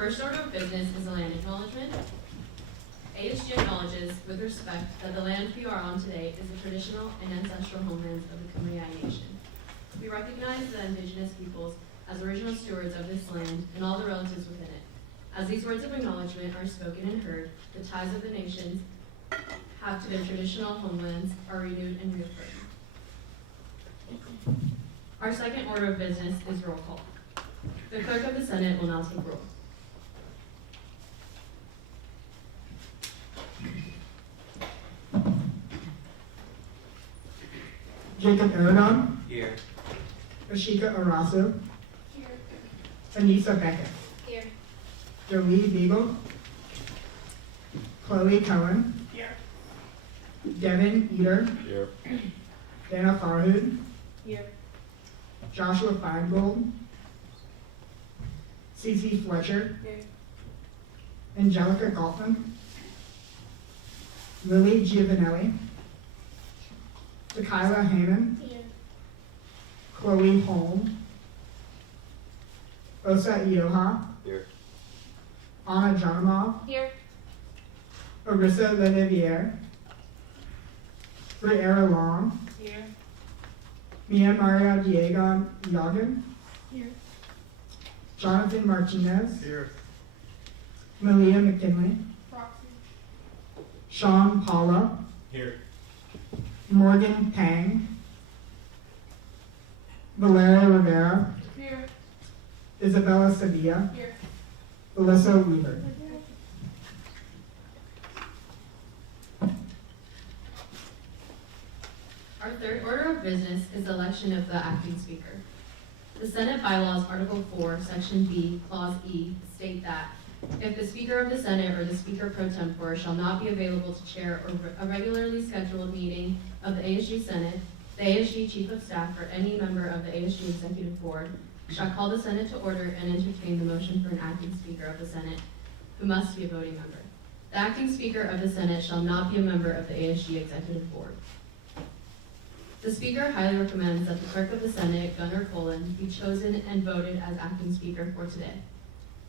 first order of business is a land acknowledgement. ASG acknowledges, with respect, that the land we are on today is the traditional and ancestral homelands of the Kumeyaay Nation. We recognize the indigenous peoples as original stewards of this land and all the relatives within it. As these words of acknowledgement are spoken and heard, the ties of the nations have to their traditional homelands are renewed and reaffirmed. Our second order of business is roll call. The clerk of the Senate will now take roll. Jacob Aragon. Here. Ashika Arasu. Here. Anissa Beckett. Here. Jolie Beagle. Chloe Cohen. Here. Devin Eater. Here. Dana Farhood. Here. Joshua Feingold. Cece Fletcher. Here. Angelica Galton. Lily Giovanelli. Tequila Heyman. Here. Chloe Holm. Osa Ioha. Here. Anna Janimov. Here. Arissa Leniviere. Briera Long. Here. Mia Maria Diego Yagan. Here. Jonathan Martinez. Here. Malia McKinley. Proxy. Sean Paula. Here. Morgan Pang. Valeria Rivera. Here. Isabella Sevilla. Here. Alyssa Weaver. Our third order of business is the election of the acting speaker. The Senate bylaws, Article 4, Section B, Clause E, state that if the Speaker of the Senate or the Speaker pro tempore shall not be available to chair a regularly scheduled meeting of the ASG Senate, the ASG Chief of Staff or any member of the ASG Executive Board shall call the Senate to order and entertain the motion for an acting Speaker of the Senate, who must be a voting member. The acting Speaker of the Senate shall not be a member of the ASG Executive Board. The Speaker highly recommends that the Clerk of the Senate, Gunnar Colin, be chosen and voted as acting Speaker for today.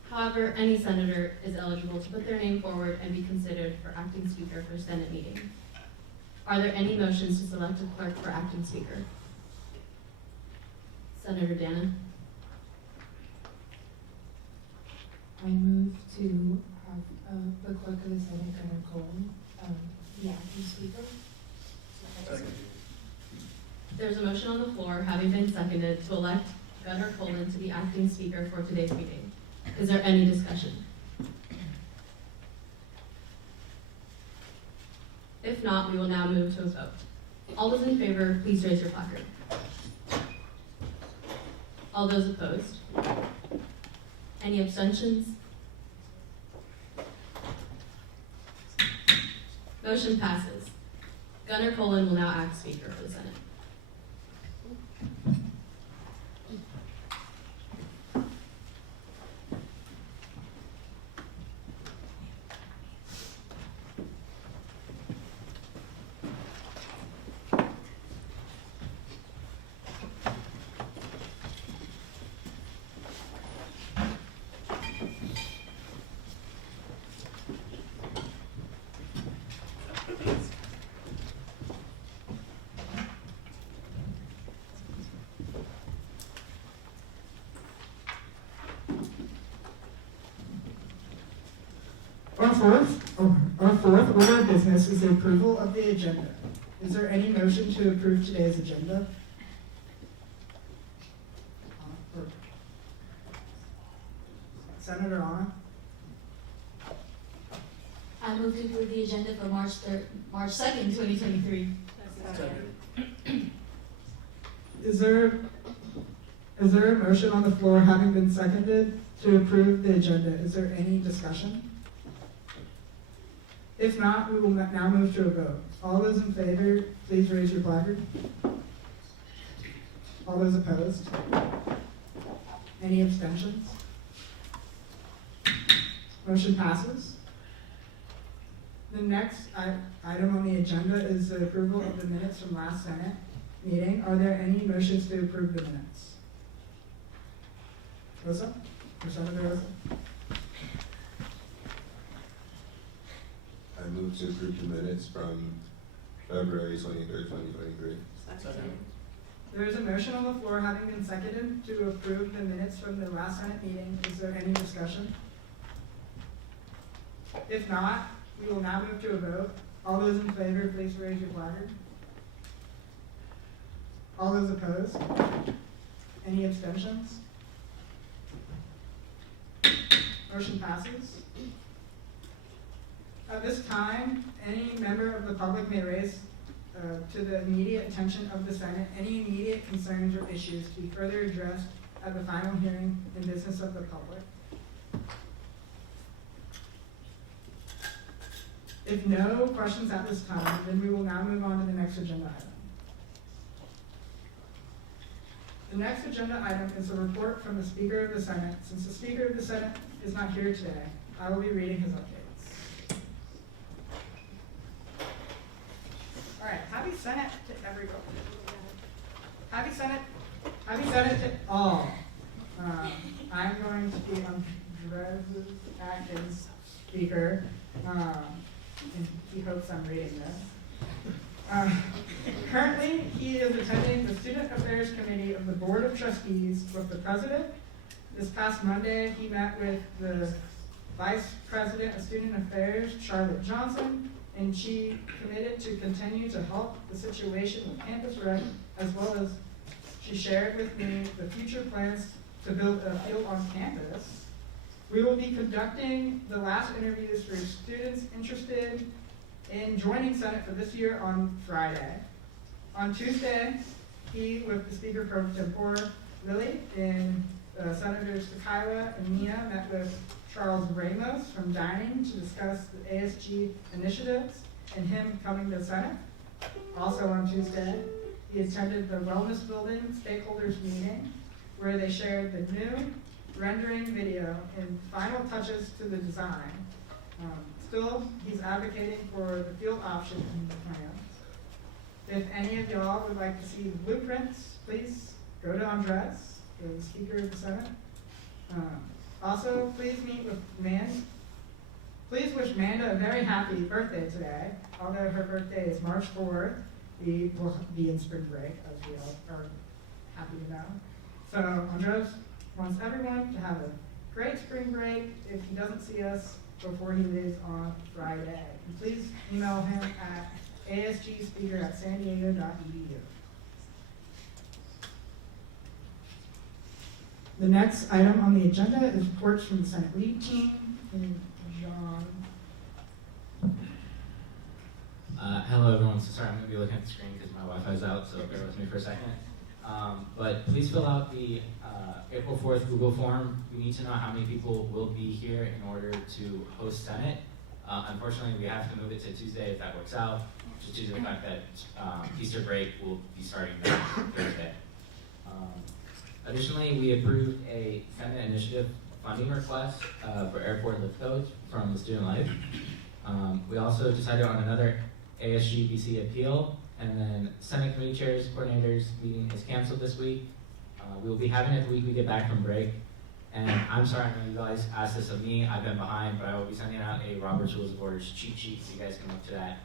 However, any senator is eligible to put their name forward and be considered for acting Speaker for Senate meeting. Are there any motions to select a clerk for acting Speaker? Senator Dana. I move to have the clerk of the Senate, Gunnar Colin, the acting speaker. There's a motion on the floor, having been seconded, to elect Gunnar Colin to be acting Speaker for today's meeting. Is there any discussion? If not, we will now move to a vote. All those in favor, please raise your placard. All those opposed? Any abstentions? Motion passes. Gunnar Colin will now act Speaker for the Senate. Our fourth order of business is the approval of the agenda. Is there any motion to approve today's agenda? Senator Anna? I move to approve the agenda for March 2nd, 2023. Is there a motion on the floor having been seconded to approve the agenda? Is there any discussion? If not, we will now move to a vote. All those in favor, please raise your placard. All those opposed? Any abstentions? Motion passes. The next item on the agenda is the approval of the minutes from last Senate meeting. Are there any motions to approve the minutes? Rosa? Or Senator Rosa? move to approve the minutes from February 23rd, 2023. Second. There is a motion on the floor having been seconded to approve the minutes from the last Senate meeting. Is there any discussion? If not, we will now move to a vote. All those in favor, please raise your placard. All those opposed? Any abstentions? Motion passes. At this time, any member of the public may raise to the immediate attention of the Senate any immediate concerns or issues to be further addressed at the final hearing in business of the public. If no questions at this time, then we will now move on to the next agenda item. The next agenda item is a report from the Speaker of the Senate. Since the Speaker of the Senate is not here today, I will be reading his updates. All right, happy Senate to everyone. Happy Senate to all. I'm going to be Andres' acting speaker, and he hopes I'm reading this. Currently, he is attending the Student Affairs Committee of the Board of Trustees with the President. This past Monday, he met with the Vice President of Student Affairs, Charlotte Johnson, and she committed to continue to help the situation with Campus Rec, as well as she shared with me the future plans to build a field on campus. We will be conducting the last interviews for students interested in joining Senate for this year on Friday. On Tuesday, he, with the Speaker Pro Tempore Lilly and Senators Tequila and Mia, met with Charles Ramos from Dining to discuss the ASG initiatives and him coming to Senate. Also on Tuesday, he attended the Wellness Building Stakeholders Meeting, where they shared the new rendering video and final touches to the design. Still, he's advocating for the field option in the plans. If any of y'all would like to see the blueprints, please go to Andres, the Speaker of the Senate. Also, please meet with Please wish Manda a very happy birthday today. Although her birthday is March 4th, we will be in spring break, as we all are happy to know. So Andres wants everyone to have a great spring break if he doesn't see us before he leaves on Friday. And please email him at asgspeaker@sandiego.edu. The next item on the agenda is reports from the Senate lead team. And John. Hello everyone, so sorry I'm going to be looking at the screen because my Wi-Fi's out, so bear with me for a second. But please fill out the April 4th Google form. We need to know how many people will be here in order to host Senate. Unfortunately, we have to move it to Tuesday if that works out, just due to the fact that Easter break will be starting next Thursday. Additionally, we approved a Senate initiative funding request for airport lift codes from the Student Life. We also decided on another ASG BC appeal, and then Senate committee chairs coordinators meeting is canceled this week. We will be having it the week we get back from break. And I'm sorry, I know you guys asked this of me, I've been behind, but I will be sending out a Robert's Rules of Orders cheat sheet so you guys can look to that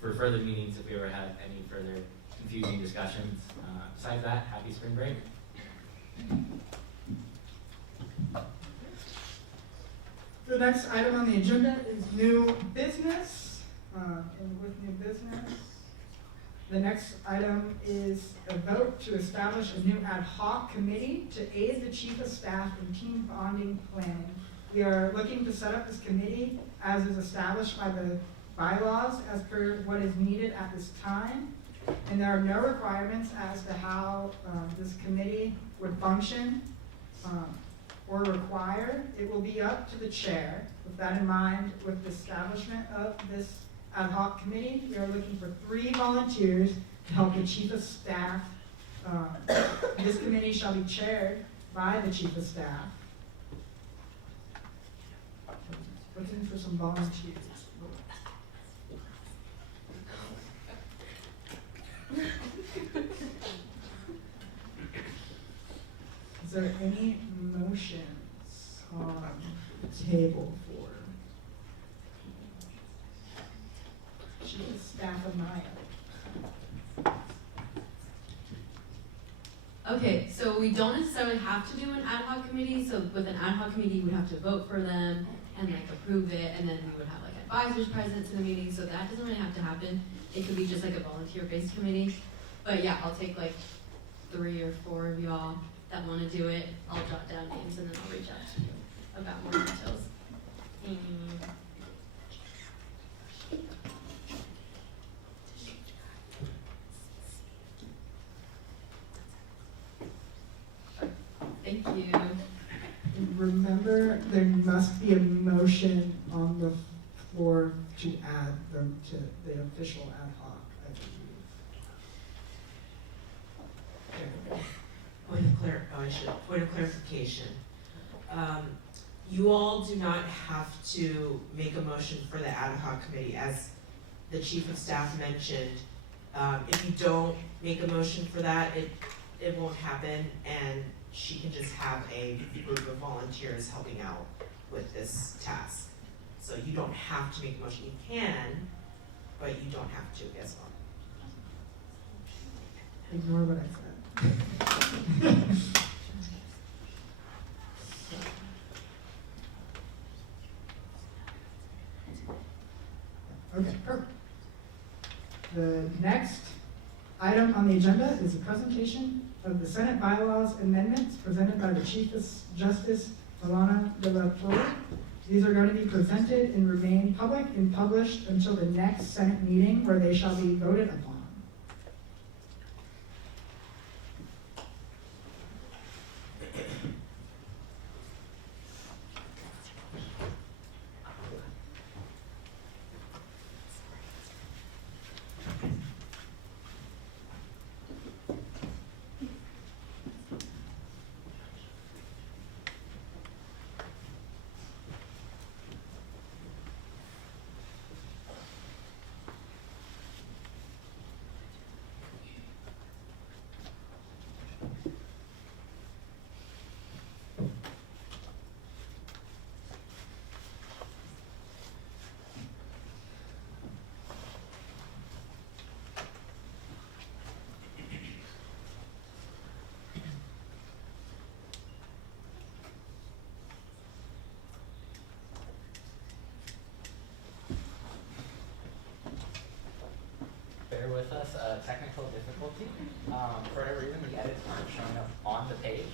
for further meetings if we ever have any further confusing discussions. Besides that, happy spring break. The next item on the agenda is new business. And with new business, the next item is a vote to establish a new ad hoc committee to aid the chief of staff in team bonding planning. We are looking to set up this committee as is established by the bylaws as per what is needed at this time. And there are no requirements as to how this committee would function or require. It will be up to the chair. With that in mind, with the establishment of this ad hoc committee, we are looking for 3 volunteers to help the chief of staff. This committee shall be chaired by the chief of staff. Looking for some volunteers. Is there any motions on the table for? staff of Maya. Okay, so we don't necessarily have to do an ad hoc committee, so with an ad hoc committee, we'd have to vote for them and like approve it, and then we would have like advisors present to the meeting, so that doesn't really have to happen. It could be just like a volunteer-based committee, but yeah, I'll take like 3 or 4 of y'all that wanna do it, I'll jot down names and then I'll reach out to you about more details. Thank you. Remember, there must be a motion on the floor to add them to the official ad hoc, I believe. Okay. Point of clarification. You all do not have to make a motion for the ad hoc committee, as the chief of staff mentioned. If you don't make a motion for that, it won't happen, and she can just have a group of volunteers helping out with this task. So you don't have to make a motion. You can, but you don't have to as well. Ignore what I said. Okay, perfect. The next item on the agenda is a presentation of the Senate bylaws amendments presented by the Chief Justice Milana de la Torre. These are going to be presented and remain public and published until the next Senate meeting where they shall be voted upon. Bear with us, technical difficulty. For whatever reason, the edits aren't showing up on the page.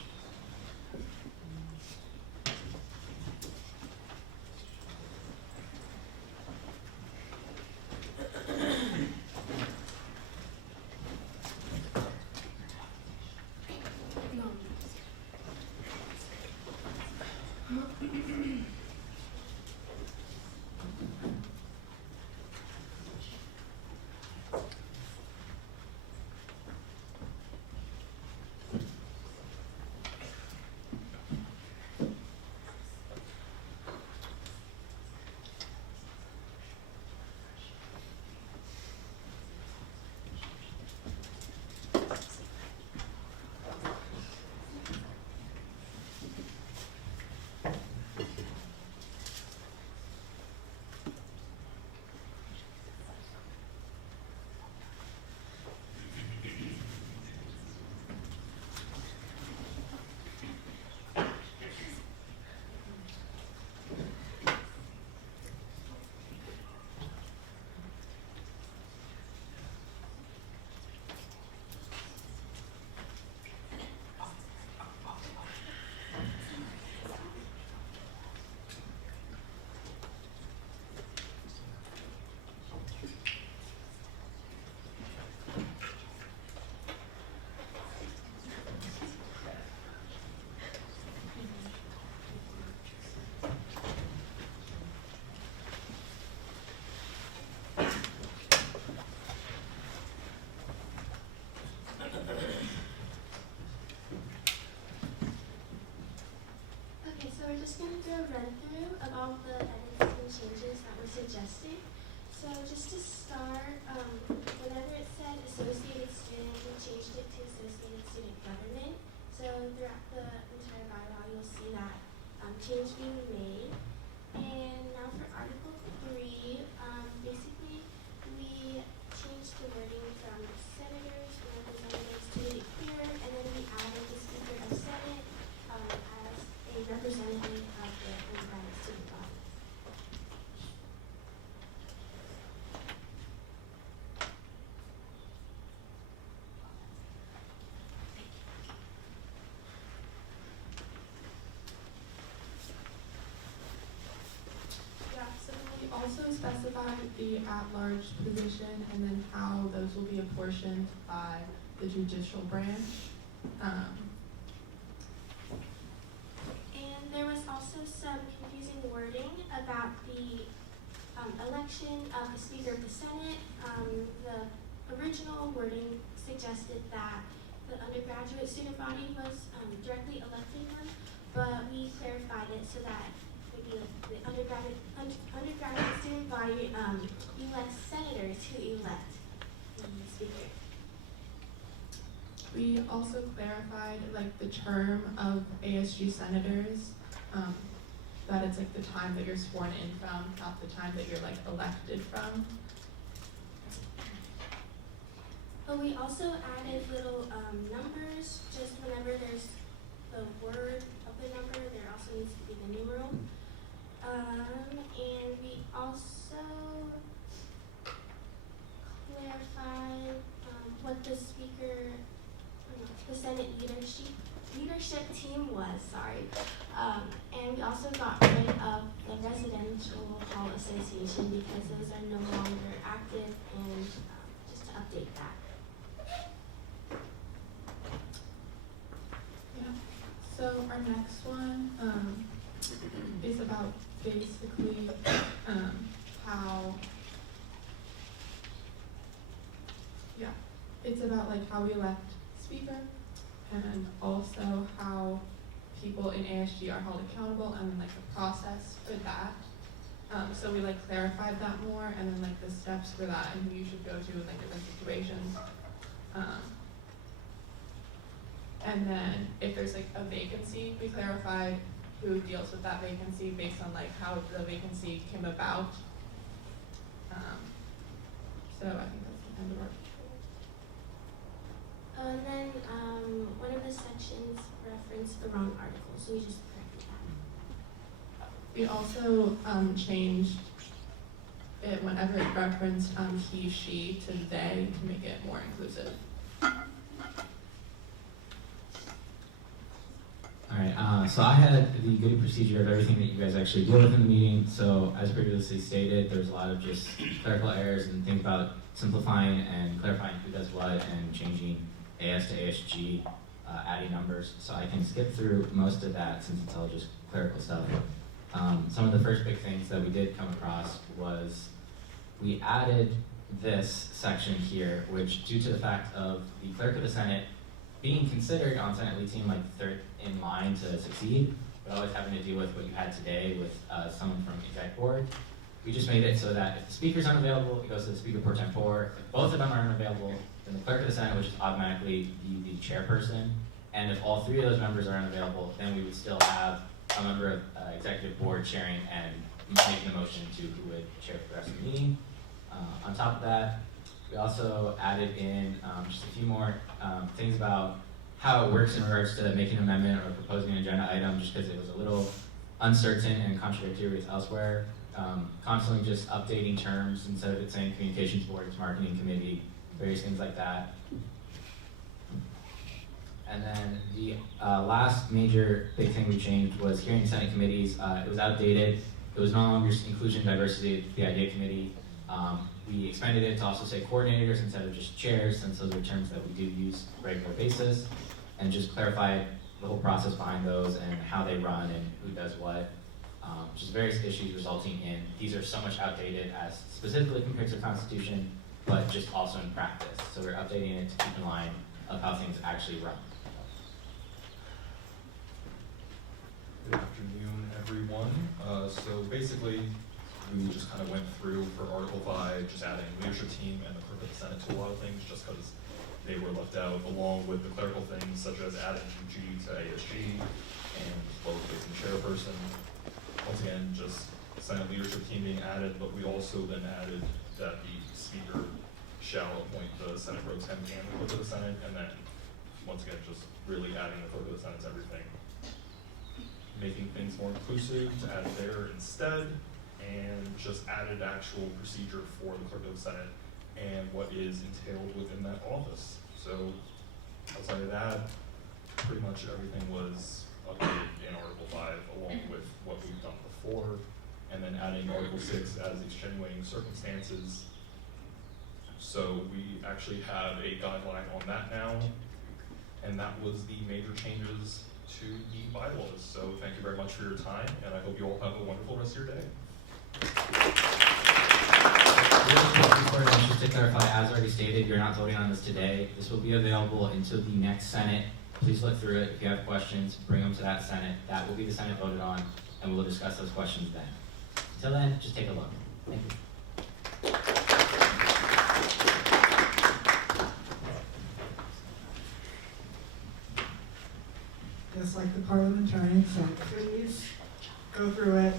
Okay, so we're just going to do a run through of all the edits and changes that were suggested. So just to start, whenever it said associated student, we changed it to associated student government. So throughout the entire bylaw, you'll see that change being made. And now for Article 3, basically we the at-large position, and then how those will be apportioned by the judicial branch. And there was also some confusing wording about the election of the Speaker of the Senate. The original wording suggested that the undergraduate student body was directly electing them, but we clarified it so that maybe the undergraduate student body elects senators who elect the Speaker. We also clarified like the term of ASG senators, that it's like the time that you're sworn in from, not the time that you're like elected from. But we also added little numbers, just whenever there's the word of the number, there also needs to be the numeral. And we also clarified what the speaker, the Senate leadership team was, and we also got rid of the Residential Hall Association because those are no longer active, and just to update that. Yeah. So our next one is about basically how, yeah, it's about like how we elect speaker, and also how people in ASG are held accountable, and then like the process for that. So we like clarified that more, and then like the steps for that and who you should go to in like different situations. And then if there's like a vacancy, we clarified who deals with that vacancy based on like how the vacancy came about. So I think that's the end of our. And then one of the sections referenced the wrong article, so we just corrected that. We also changed it whenever it referenced he, she to they to make it more inclusive. Alright, so I had the good procedure of everything that you guys actually deal with in the meeting. So as previously stated, there's a lot of just clerical errors and things about simplifying and clarifying who does what and changing AS to ASG, adding numbers. So I can skip through most of that since it's all just clerical stuff. Some of the first big things that we did come across was we added this section here, which due to the fact of the clerk of the Senate being considered on Senate lead team like third in line to succeed, but always having to deal with what you had today with someone from exec board, we just made it so that if the speaker's unavailable, it goes to the speaker pro tempore. If both of them are unavailable, then the clerk of the Senate, which is automatically the chairperson, and if all three of those members are unavailable, then we would still have a member of executive board chairing and making the motion to who would chair for the rest of the meeting. On top of that, we also added in just a few more things about how it works in regards to making an amendment or proposing an agenda item, just because it was a little uncertain and contradictory with elsewhere. Constantly just updating terms instead of it saying communications board, it's marketing committee, various things like that. And then the last major big thing we changed was hearing Senate committees. It was outdated. It was no longer inclusion, diversity, the idea committee. We expanded it to also say coordinators instead of just chairs, since those are terms that we do use on a regular basis, and just clarified the whole process behind those and how they run and who does what. Just various issues resulting in these are so much outdated as specifically compared to the Constitution, but just also in practice. So we're updating it to keep in line of how things actually run. Good afternoon, everyone. So basically, we just kind of went through for Article 5, just adding leadership team and the clerk of the Senate to a lot of things, just because they were left out, along with the clerical things such as adding G to ASG and lowercase and chairperson. Once again, just Senate leadership team being added, but we also then added that the speaker shall appoint the Senate pro tem and the clerk of the Senate, and then once again, just really adding the clerk of the Senate to everything. Making things more inclusive to add there instead, and just added actual procedure for the clerk of the Senate and what is entailed within that office. So outside of that, pretty much everything was updated in Article 5 along with what we've done before. and then adding Article 6 as extenuating circumstances. So we actually have a guideline on that now, and that was the major changes to the bylaws. So thank you very much for your time, and I hope you all have a wonderful rest of your day. Just to clarify, as already stated, you're not voting on this today. This will be available until the next Senate. Please look through it. If you have questions, bring them to that Senate. That will be the Senate voted on, and we'll discuss those questions then. Until then, just take a look. Thank you. Just like the parliamentarian said, please go through it.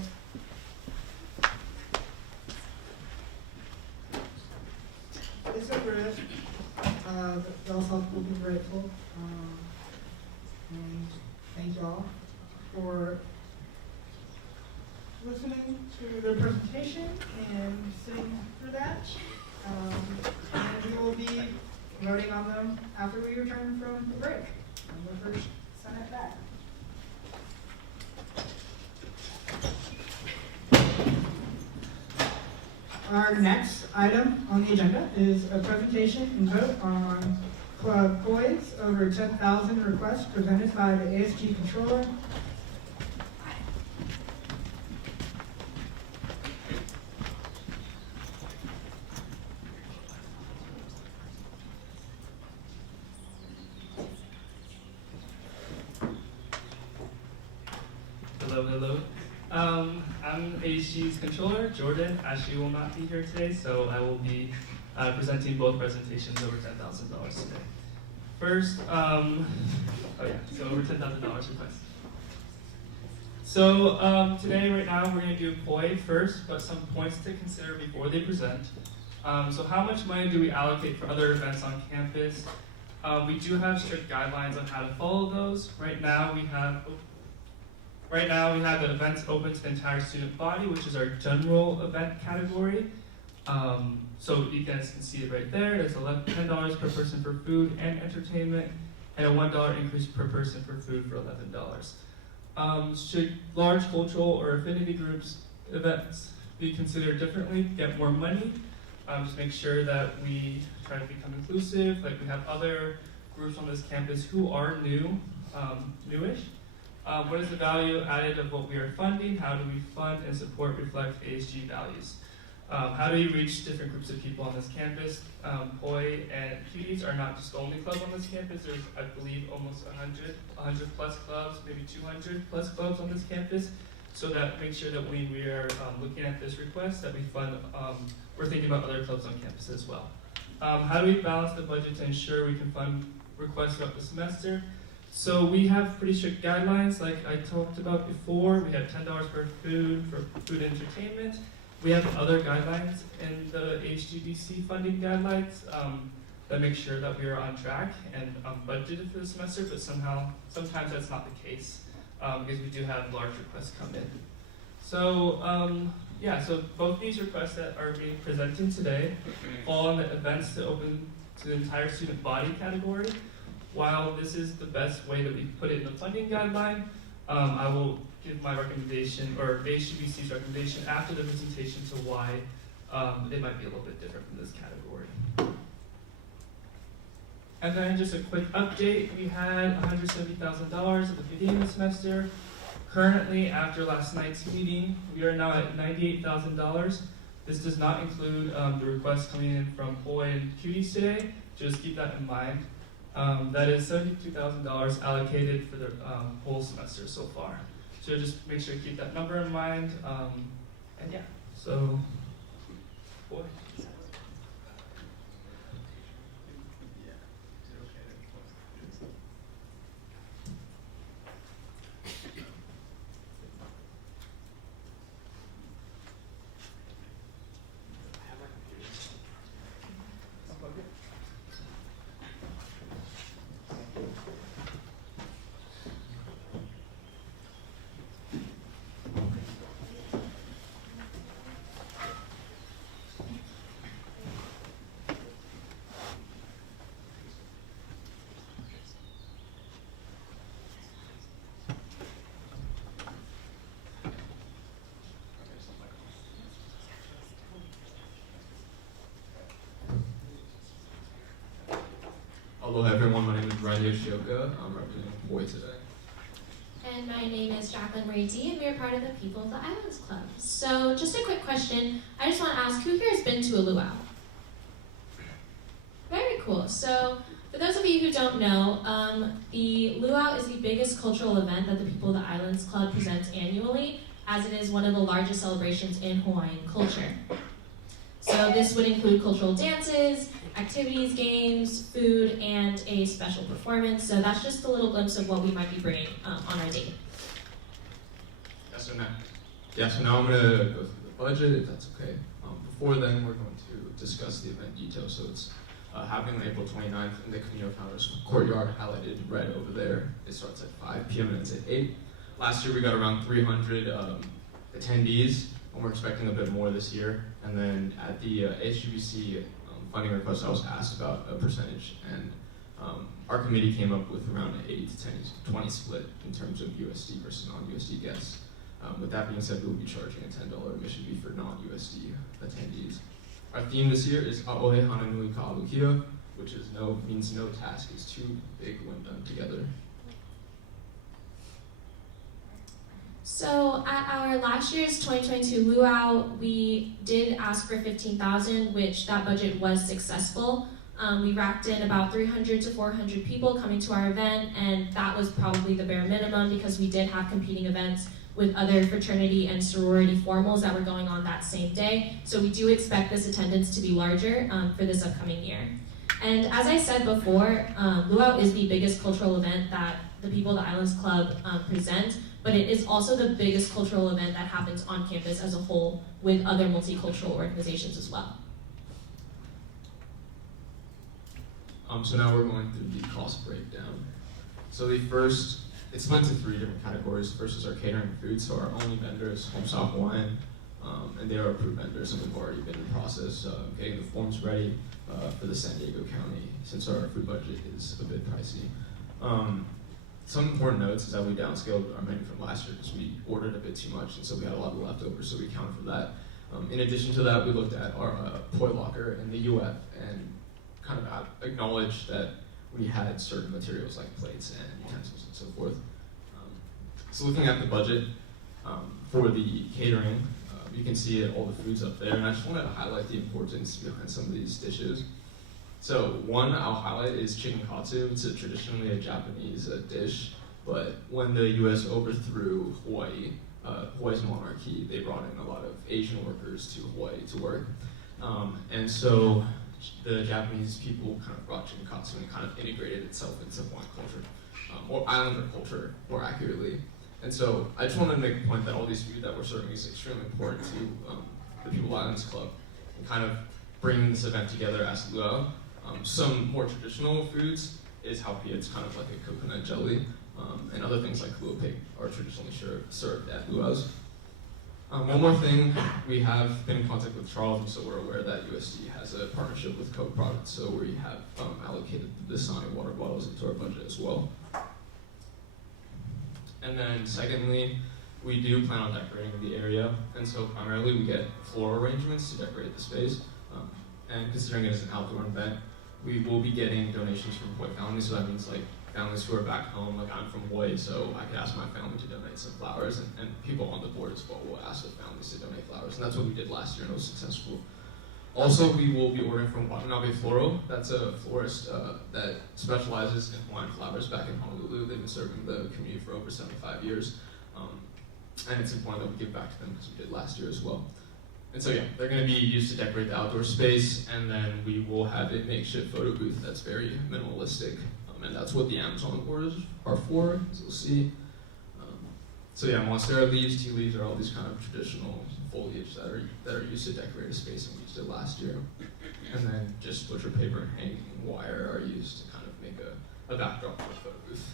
Please go through it. Y'all will be grateful. And thank y'all for listening to the presentation and sitting through that. And we will be voting on them after we return from the break. And the first Senate back. Our next item on the agenda is a presentation and vote on Club Poise over 10,000 requests presented by the ASG Controller. Hello. I'm ASG's controller, Jordan. Ashley will not be here today, so I will be presenting both presentations over $10,000 today. First, so over $10,000 requests. So today, right now, we're going to do POI first, but some points to consider before they present. So how much money do we allocate for other events on campus? We do have strict guidelines on how to follow those. Right now, we have the events open to the entire student body, which is our general event category. So you guys can see it right there. There's $10 per person for food and entertainment, and a $1 increase per person for food for $11. Should large cultural or affinity groups events be considered differently, get more money? Just make sure that we try to become inclusive, like we have other groups on this campus who are newish. What is the value added of what we are funding? How do we fund and support reflect ASG values? How do we reach different groups of people on this campus? POI and Cuties are not just the only club on this campus. There's, I believe, almost 100 plus clubs, maybe 200 plus clubs on this campus. So that makes sure that when we are looking at this request, that we fund, we're thinking about other clubs on campus as well. How do we balance the budget to ensure we can fund requests throughout the semester? So we have pretty strict guidelines, like I talked about before. We have $10 per food for food and entertainment. We have other guidelines in the HGBC funding guidelines that make sure that we are on track and budgeted for the semester, but sometimes that's not the case because we do have large requests come in. So so both these requests that are being presented today fall in the events to open to the entire student body category. While this is the best way that we put it in the funding guideline, I will give my recommendation, or HGBC's recommendation after the presentation to why it might be a little bit different from this category. And then just a quick update, we had $170,000 at the beginning of the semester. Currently, after last night's meeting, we are now at $98,000. This does not include the requests coming in from POI and Cuties today, just keep that in mind. That is $72,000 allocated for the whole semester so far. So just make sure to keep that number in mind. So, POI. Hello everyone, my name is Ryan Yoshioka. I'm representing Hawaii today. And my name is Jacqueline Marie D, and we are part of the People of the Islands Club. So just a quick question. I just want to ask, who here has been to a luau? Very cool. So for those of you who don't know, the luau is the biggest cultural event that the People of the Islands Club presents annually, as it is one of the largest celebrations in Hawaiian culture. So this would include cultural dances, activities, games, food, and a special performance. So that's just a little glimpse of what we might be bringing on our date. So now I'm going to go through the budget, if that's okay. Before then, we're going to discuss the event details. So it's happening on April 29th in the Camino Founders Courtyard, highlighted red over there. It starts at 5 p.m. and ends at 8. Last year we got around 300 attendees, and we're expecting a bit more this year. And then at the ASGBC funding request, I was asked about a percentage, and our committee came up with around an 80 to 20 split in terms of USD versus non-USD guests. With that being said, we will be charging a $10 admission fee for non-USD attendees. Our theme this year is A'ohe Hananui Ka'alukia, which means no task is too big when done together. So at our last year's 2022 luau, we did ask for $15,000, which that budget was successful. We racked in about 300 to 400 people coming to our event, and that was probably the bare minimum because we did have competing events with other fraternity and sorority formals that were going on that same day. So we do expect this attendance to be larger for this upcoming year. And as I said before, luau is the biggest cultural event that the People of the Islands Club presents, but it is also the biggest cultural event that happens on campus as a whole with other multicultural organizations as well. So now we're going through the cost breakdown. So it's split into 3 different categories. First is our catering and food, so our only vendors, Home South Hawaiian, and they are approved vendors, and we've already been in the process of getting the forms ready for the San Diego County, since our food budget is a bit pricey. Some important notes is that we downscaled our menu from last year because we ordered a bit too much, and so we had a lot of leftovers, so we accounted for that. In addition to that, we looked at our poi locker in the UF and kind of acknowledged that we had certain materials like plates and utensils and so forth. So looking at the budget for the catering, you can see all the foods up there, and I just wanted to highlight the importance behind some of these dishes. So one I'll highlight is chicken katsu. It's traditionally a Japanese dish, but when the U.S. overthrew Hawaii, Hawaii's monarchy, they brought in a lot of Asian workers to Hawaii to work. And so the Japanese people kind of brought chicken katsu and kind of integrated itself into Hawaiian culture, or islander culture, more accurately. And so I just wanted to make a point that all these food that we're serving is extremely important to the People Islands Club, and kind of bringing this event together as luau. Some more traditional foods is haupia, it's kind of like a coconut jelly, and other things like luau pig are traditionally served at luau's. One more thing, we have been in contact with Charles, and so we're aware that USD has a partnership with Coke products, so we have allocated the Dasani water bottles into our budget as well. And then secondly, we do plan on decorating the area, and so primarily we get floral arrangements to decorate the space. And considering it is an outdoor event, we will be getting donations from Hawaii families, so that means like families who are back home, like I'm from Hawaii, so I could ask my family to donate some flowers, and people on the board as well will ask their families to donate flowers, and that's what we did last year, and it was successful. Also, we will be ordering from Watanabe Floro. That's a florist that specializes in Hawaiian flowers back in Honolulu. They've been serving the community for over 75 years, and it's important that we give back to them because we did last year as well. And so yeah, they're going to be used to decorate the outdoor space, and then we will have a makeshift photo booth that's very minimalistic, and that's what the Amazon borders are for, as you'll see. So yeah, monstera leaves, tea leaves are all these kind of traditional foliage that are used to decorate a space, and we used it last year. And then just butcher paper and hanging wire are used to kind of make a backdrop for a photo booth.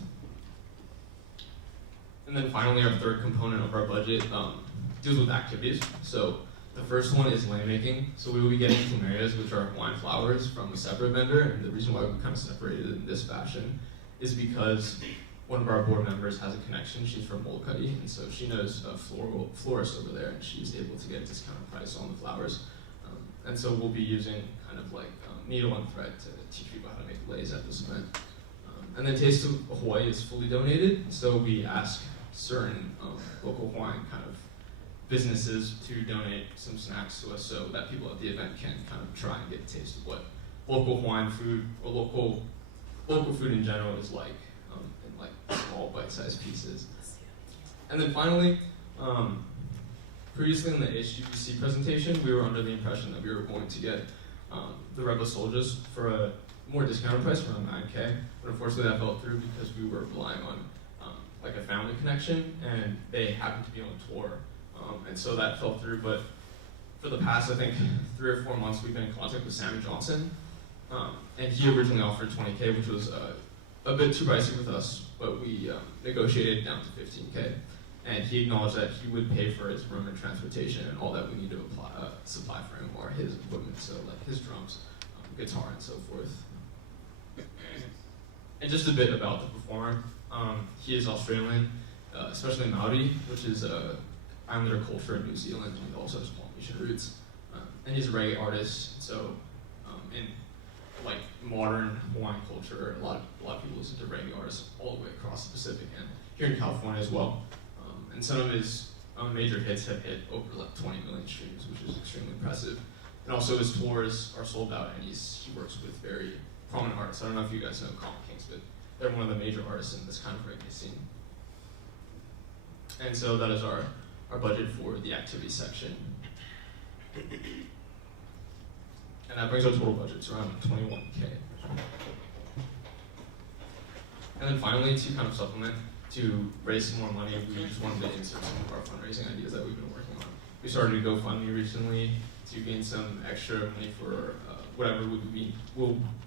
And then finally, our third component of our budget deals with activities. So the first one is land making. So we will be getting plumerias, which are Hawaiian flowers, from a separate vendor. And the reason why we kind of separated it in this fashion is because one of our board members has a connection. She's from Molokai, and so she knows a florist over there, and she's able to get a discounted price on the flowers. and so we'll be using kind of like needle and thread to teach people how to make leis at this event. And then Taste of Hawaii is fully donated, so we ask certain local Hawaiian kind of businesses to donate some snacks to us so that people at the event can kind of try and get a taste of what local Hawaiian food or local food in general is like, in like small bite-sized pieces. And then finally, previously in the HGBC presentation, we were under the impression that we were going to get the Rebel Soldiers for a more discounted price, around $9K, but unfortunately that fell through because we were relying on like a family connection, and they happened to be on tour, and so that fell through. But for the past, I think, 3 or 4 months, we've been in contact with Sammy Johnson, and he originally offered $20K, which was a bit too pricey with us, but we negotiated down to $15K, and he acknowledged that he would pay for his room and transportation, and all that we need to supply for him are his equipment, so like his drums, guitar, and so forth. And just a bit about the performer. He is Australian, especially Maori, which is islander culture in New Zealand, and he also has Polynesian roots. And he's a reggae artist, so in like modern Hawaiian culture, a lot of people listen to reggae artists all the way across the Pacific and here in California as well. And some of his major hits have hit over like 20 million streams, which is extremely impressive. And also his tours are sold out, and he works with very prominent artists. I don't know if you guys know Common Kings, but they're one of the major artists in this kind of reggae scene. And so that is our budget for the activity section. And that brings our total budget to around 21K. And then finally, to kind of supplement, to raise some more money, we just wanted to insert some of our fundraising ideas that we've been working on. We started a GoFundMe recently to gain some extra money for whatever we'll be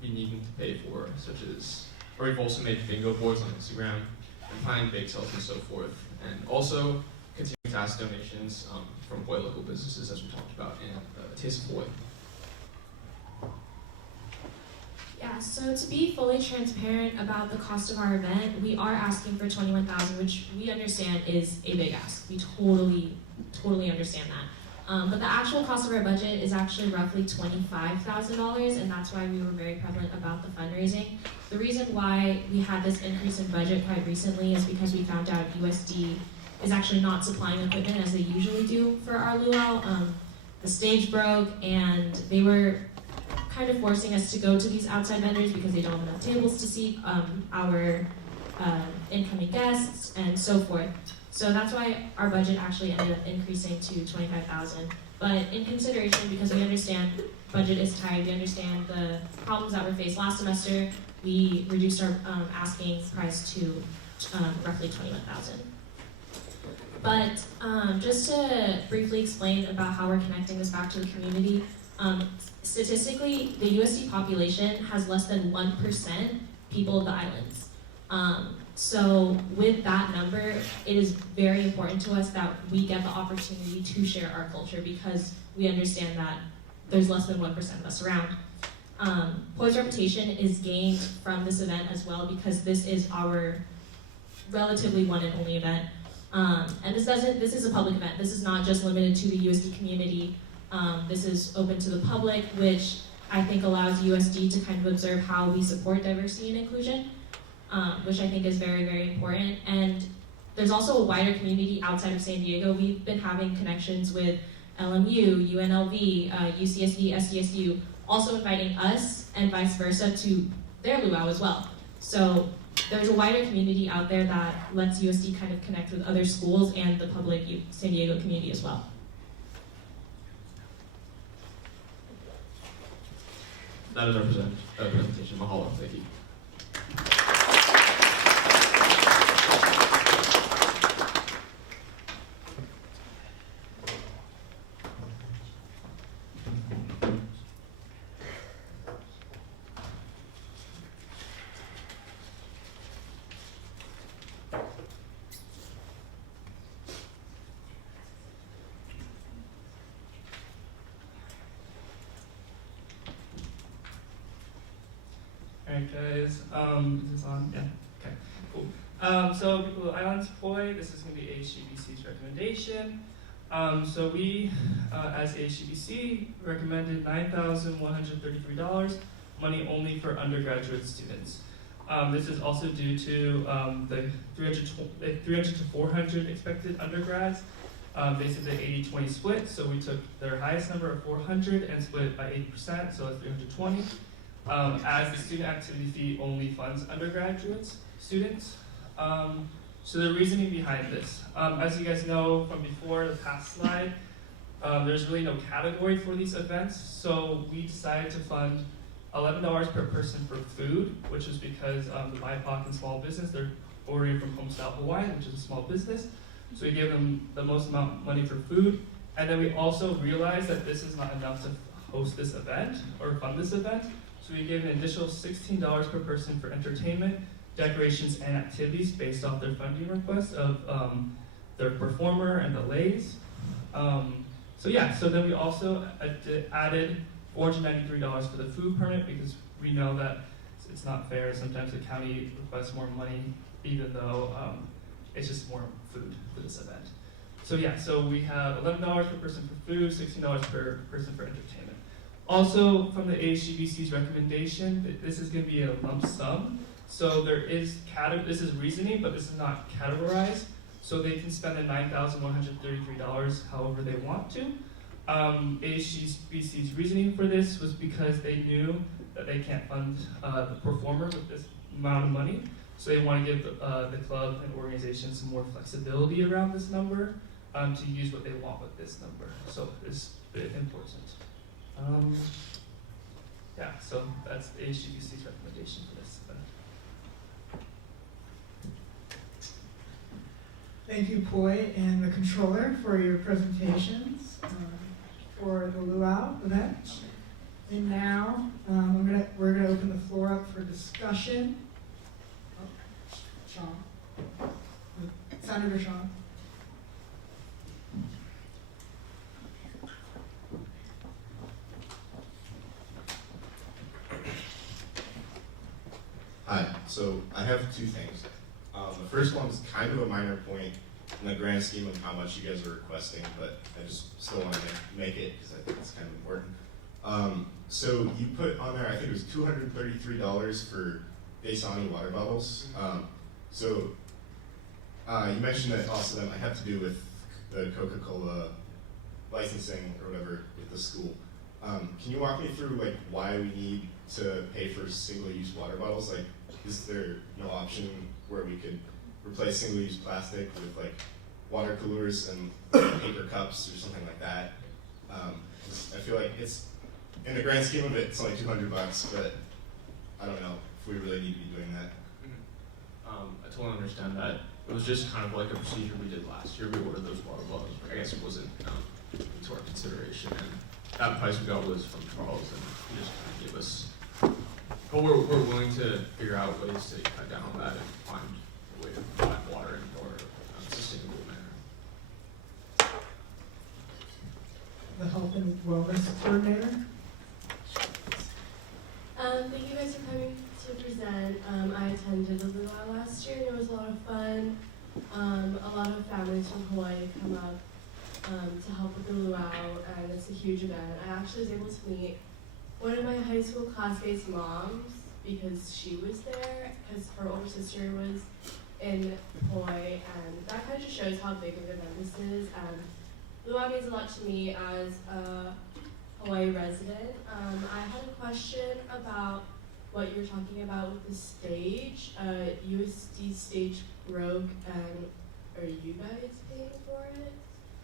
needing to pay for, such as, or we've also made bingo boards on Instagram and planning bake sales and so forth, and also continue to ask donations from Hawaii local businesses, as we talked about in Taste of Hawaii. Yeah, so to be fully transparent about the cost of our event, we are asking for $21,000, which we understand is a big ask. We totally understand that. But the actual cost of our budget is actually roughly $25,000, and that's why we were very prevalent about the fundraising. The reason why we had this increase in budget quite recently is because we found out USD is actually not supplying equipment as they usually do for our luau. The stage broke, and they were kind of forcing us to go to these outside vendors because they don't have enough tables to seat our incoming guests and so forth. So that's why our budget actually ended up increasing to $25,000. But in consideration, because we understand budget is tight, we understand the problems that were faced last semester, we reduced our asking price to roughly $21,000. But just to briefly explain about how we're connecting this back to the community, statistically, the USD population has less than 1% people of the islands. So with that number, it is very important to us that we get the opportunity to share our culture because we understand that there's less than 1% of us around. Poi's reputation is gained from this event as well because this is our relatively one and only event. And this is a public event. This is not just limited to the USD community. This is open to the public, which I think allows USD to kind of observe how we support diversity and inclusion, which I think is very, very important. And there's also a wider community outside of San Diego. We've been having connections with LMU, UNLV, UCSD, SDSU, also inviting us and vice versa to their luau as well. So there's a wider community out there that lets USD kind of connect with other schools and the public San Diego community as well. That is our presentation. Mahalo. Thank you. Alright guys, is this on? Yeah, okay, cool. So people of Islands Poi, this is going to be HGBC's recommendation. So we, as ASGBC, recommended $9,133, money only for undergraduate students. This is also due to the 300 to 400 expected undergrads. Basically 80-20 split, so we took their highest number of 400 and split it by 80%, so that's 320. As the student activity fee only funds undergraduate students. So the reasoning behind this, as you guys know from before, the past slide, there's really no category for these events, so we decided to fund $11 per person for food, which is because the BIPOC and small business, they're ordering from Homestyle Hawaii, which is a small business, so we gave them the most amount of money for food, and then we also realized that this is not enough to host this event, or fund this event, so we gave an additional $16 per person for entertainment, decorations, and activities based off their funding request of their performer and the lays. So then we also added $493 for the food permit because we know that it's not fair. Sometimes the county requests more money even though it's just more food for this event. So we have $11 per person for food, $16 per person for entertainment. Also, from the ASGBC's recommendation, this is going to be a lump sum. So there is this is reasoning, but this is not categorized. So they can spend the $9,133 however they want to. ASGBC's reasoning for this was because they knew that they can't fund the performer with this amount of money. So they want to give the club and organization some more flexibility around this number to use what they want with this number. So it's a bit important. So that's the ASGBC's recommendation for this event. Thank you, Poi and the controller, for your presentations for the luau event. And now we're gonna open the floor up for discussion. Sean, Senator Sean. Hi, so I have two things. The first one's kind of a minor point in the grand scheme of how much you guys are requesting, but I just still want to make it because I think it's kind of important. So you put on there, I think it was $233 for Dasani water bottles. You mentioned that also that might have to do with the Coca-Cola licensing or whatever with the school. Can you walk me through like why we need to pay for single-use water bottles? Like, is there no option where we could replace single-use plastic with like water coolers and paper cups or something like that? I feel like it's, in the grand scheme of it, it's only $200, but I don't know if we really need to be doing that. I totally understand that. It was just kind of like a procedure we did last year. We ordered those water bottles. I guess it wasn't into our consideration, and that price we got was from Charles, and he just kind of gave us. But we're willing to figure out ways to cut down on that and find a way to provide water in a more sustainable manner. The Health and Wellness Coordinator. Thank you guys for coming to present. I attended the luau last year and it was a lot of fun. A lot of families from Hawaii come up to help with the luau, and it's a huge event. I actually was able to meet one of my high school classmates' moms because she was there because her older sister was in Hawaii, and that kind of just shows how big of an event this is. Luau means a lot to me as a Hawaii resident. I had a question about what you're talking about with the stage. USD stage broke, and are you guys paying for it?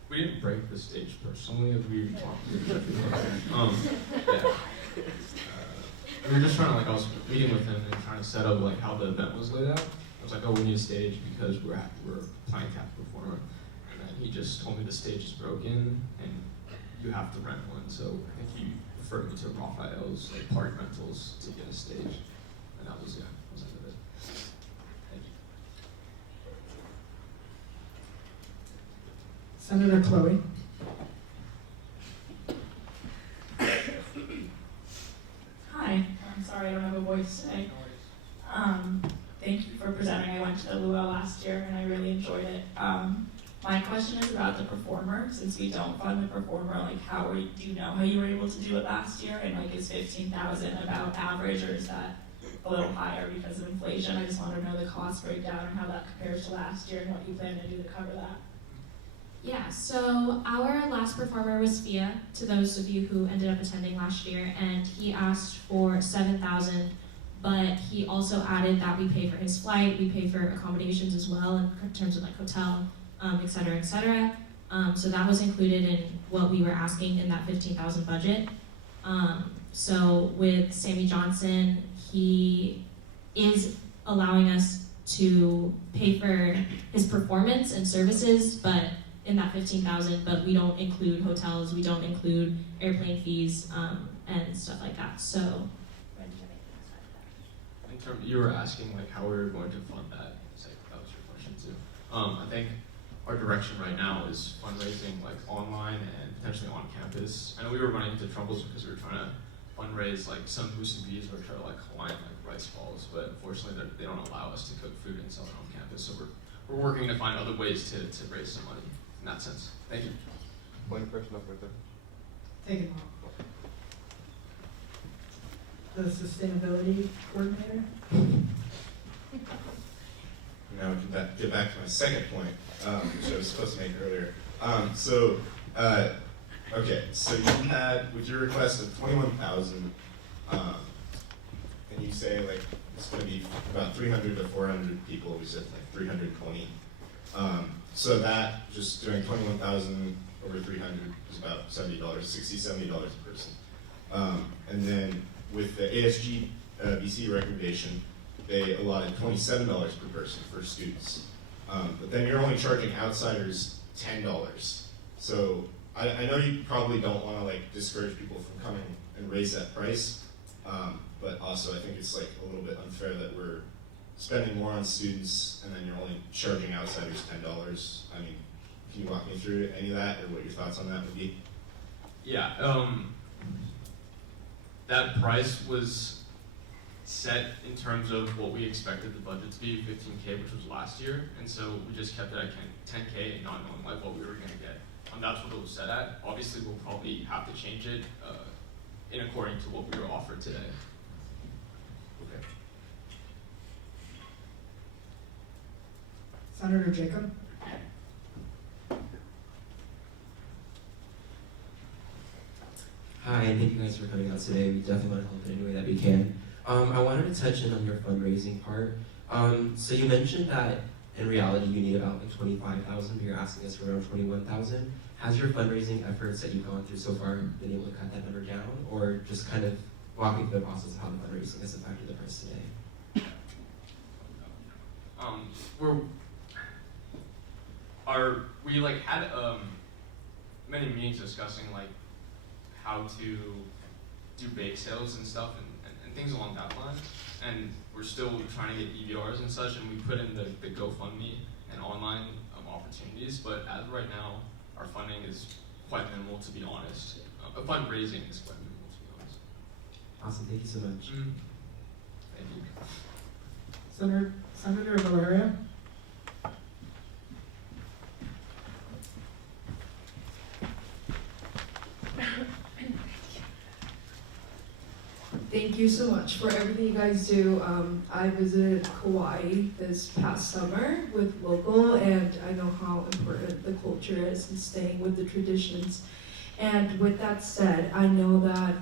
We didn't break the stage personally, as we talked to we were just trying to, I was meeting with him and trying to set up how the event was laid out. I was like, oh, we need a stage because we're playing tap performer. And then he just told me the stage is broken and you have to rent one. So I think he referred me to Raphael's party rentals to get a stage. And that was, was the end of it. Thank you. Senator Chloe. Hi, I'm sorry I don't have a voice today. Thank you for presenting. I went to the luau last year and I really enjoyed it. My question is about the performer. Since we don't fund the performer, like do you know how you were able to do it last year? And like, is 15,000 about average, or is that a little higher because of inflation? I just want to know the cost breakdown and how that compares to last year and what you plan to do to cover that. Yeah, so our last performer was Fia, to those of you who ended up attending last year, and he asked for 7,000, but he also added that we pay for his flight, we pay for accommodations as well in terms of like hotel, et cetera, et cetera. So that was included in what we were asking in that 15,000 budget. So with Sammy Johnson, he is allowing us to pay for his performance and services, but in that 15,000, but we don't include hotels, we don't include airplane fees, and stuff like that. So, In terms, you were asking like how we were going to fund that. So that was your question too. I think our direction right now is fundraising like online and potentially on campus. I know we were running into troubles because we were trying to fundraise like some boosted bees which are like Hawaiian like rice balls, but unfortunately they don't allow us to cook food and sell it on campus. So we're working to find other ways to raise some money in that sense. Thank you. One person up right there. Take it off. The sustainability coordinator. Now we can get back to my second point, which I was supposed to make earlier. Okay, so you had, with your request of 21,000, and you say like it's going to be about 300 to 400 people. We said like 320. So that just doing 21,000 over 300 is about $70, $70 a person. And then with the ASG BC recommendation, they allotted $27 per person for students. But then you're only charging outsiders $10. So I know you probably don't want to like discourage people from coming and raise that price, but also I think it's like a little bit unfair that we're spending more on students and then you're only charging outsiders $10. I mean, can you walk me through any of that or what your thoughts on that would be? Yeah, that price was set in terms of what we expected the budget to be, 15K, which was last year, and so we just kept it at 10K, not knowing like what we were gonna get. That's what it was set at. Obviously, we'll probably have to change it in according to what we were offered today. Okay. Senator Jacob. Hi, and thank you guys for coming out today. We definitely want to help in any way that we can. I wanted to touch in on your fundraising part. So you mentioned that in reality you need about like 25,000, but you're asking us for around 21,000. Has your fundraising efforts that you've gone through so far been able to cut that number down, or just kind of walk me through the process of how the fundraising has affected the price today? We like had many meetings discussing like how to do bake sales and stuff and things along that line, and we're still trying to get EVRs and such, and we put in the GoFundMe and online opportunities, but as of right now, our funding is quite minimal, to be honest. Fundraising is quite minimal, to be honest. Awesome, thank you so much. Thank you. Senator Valeria. Thank you so much for everything you guys do. I visited Kauai this past summer with local, and I know how important the culture is and staying with the traditions. And with that said, I know that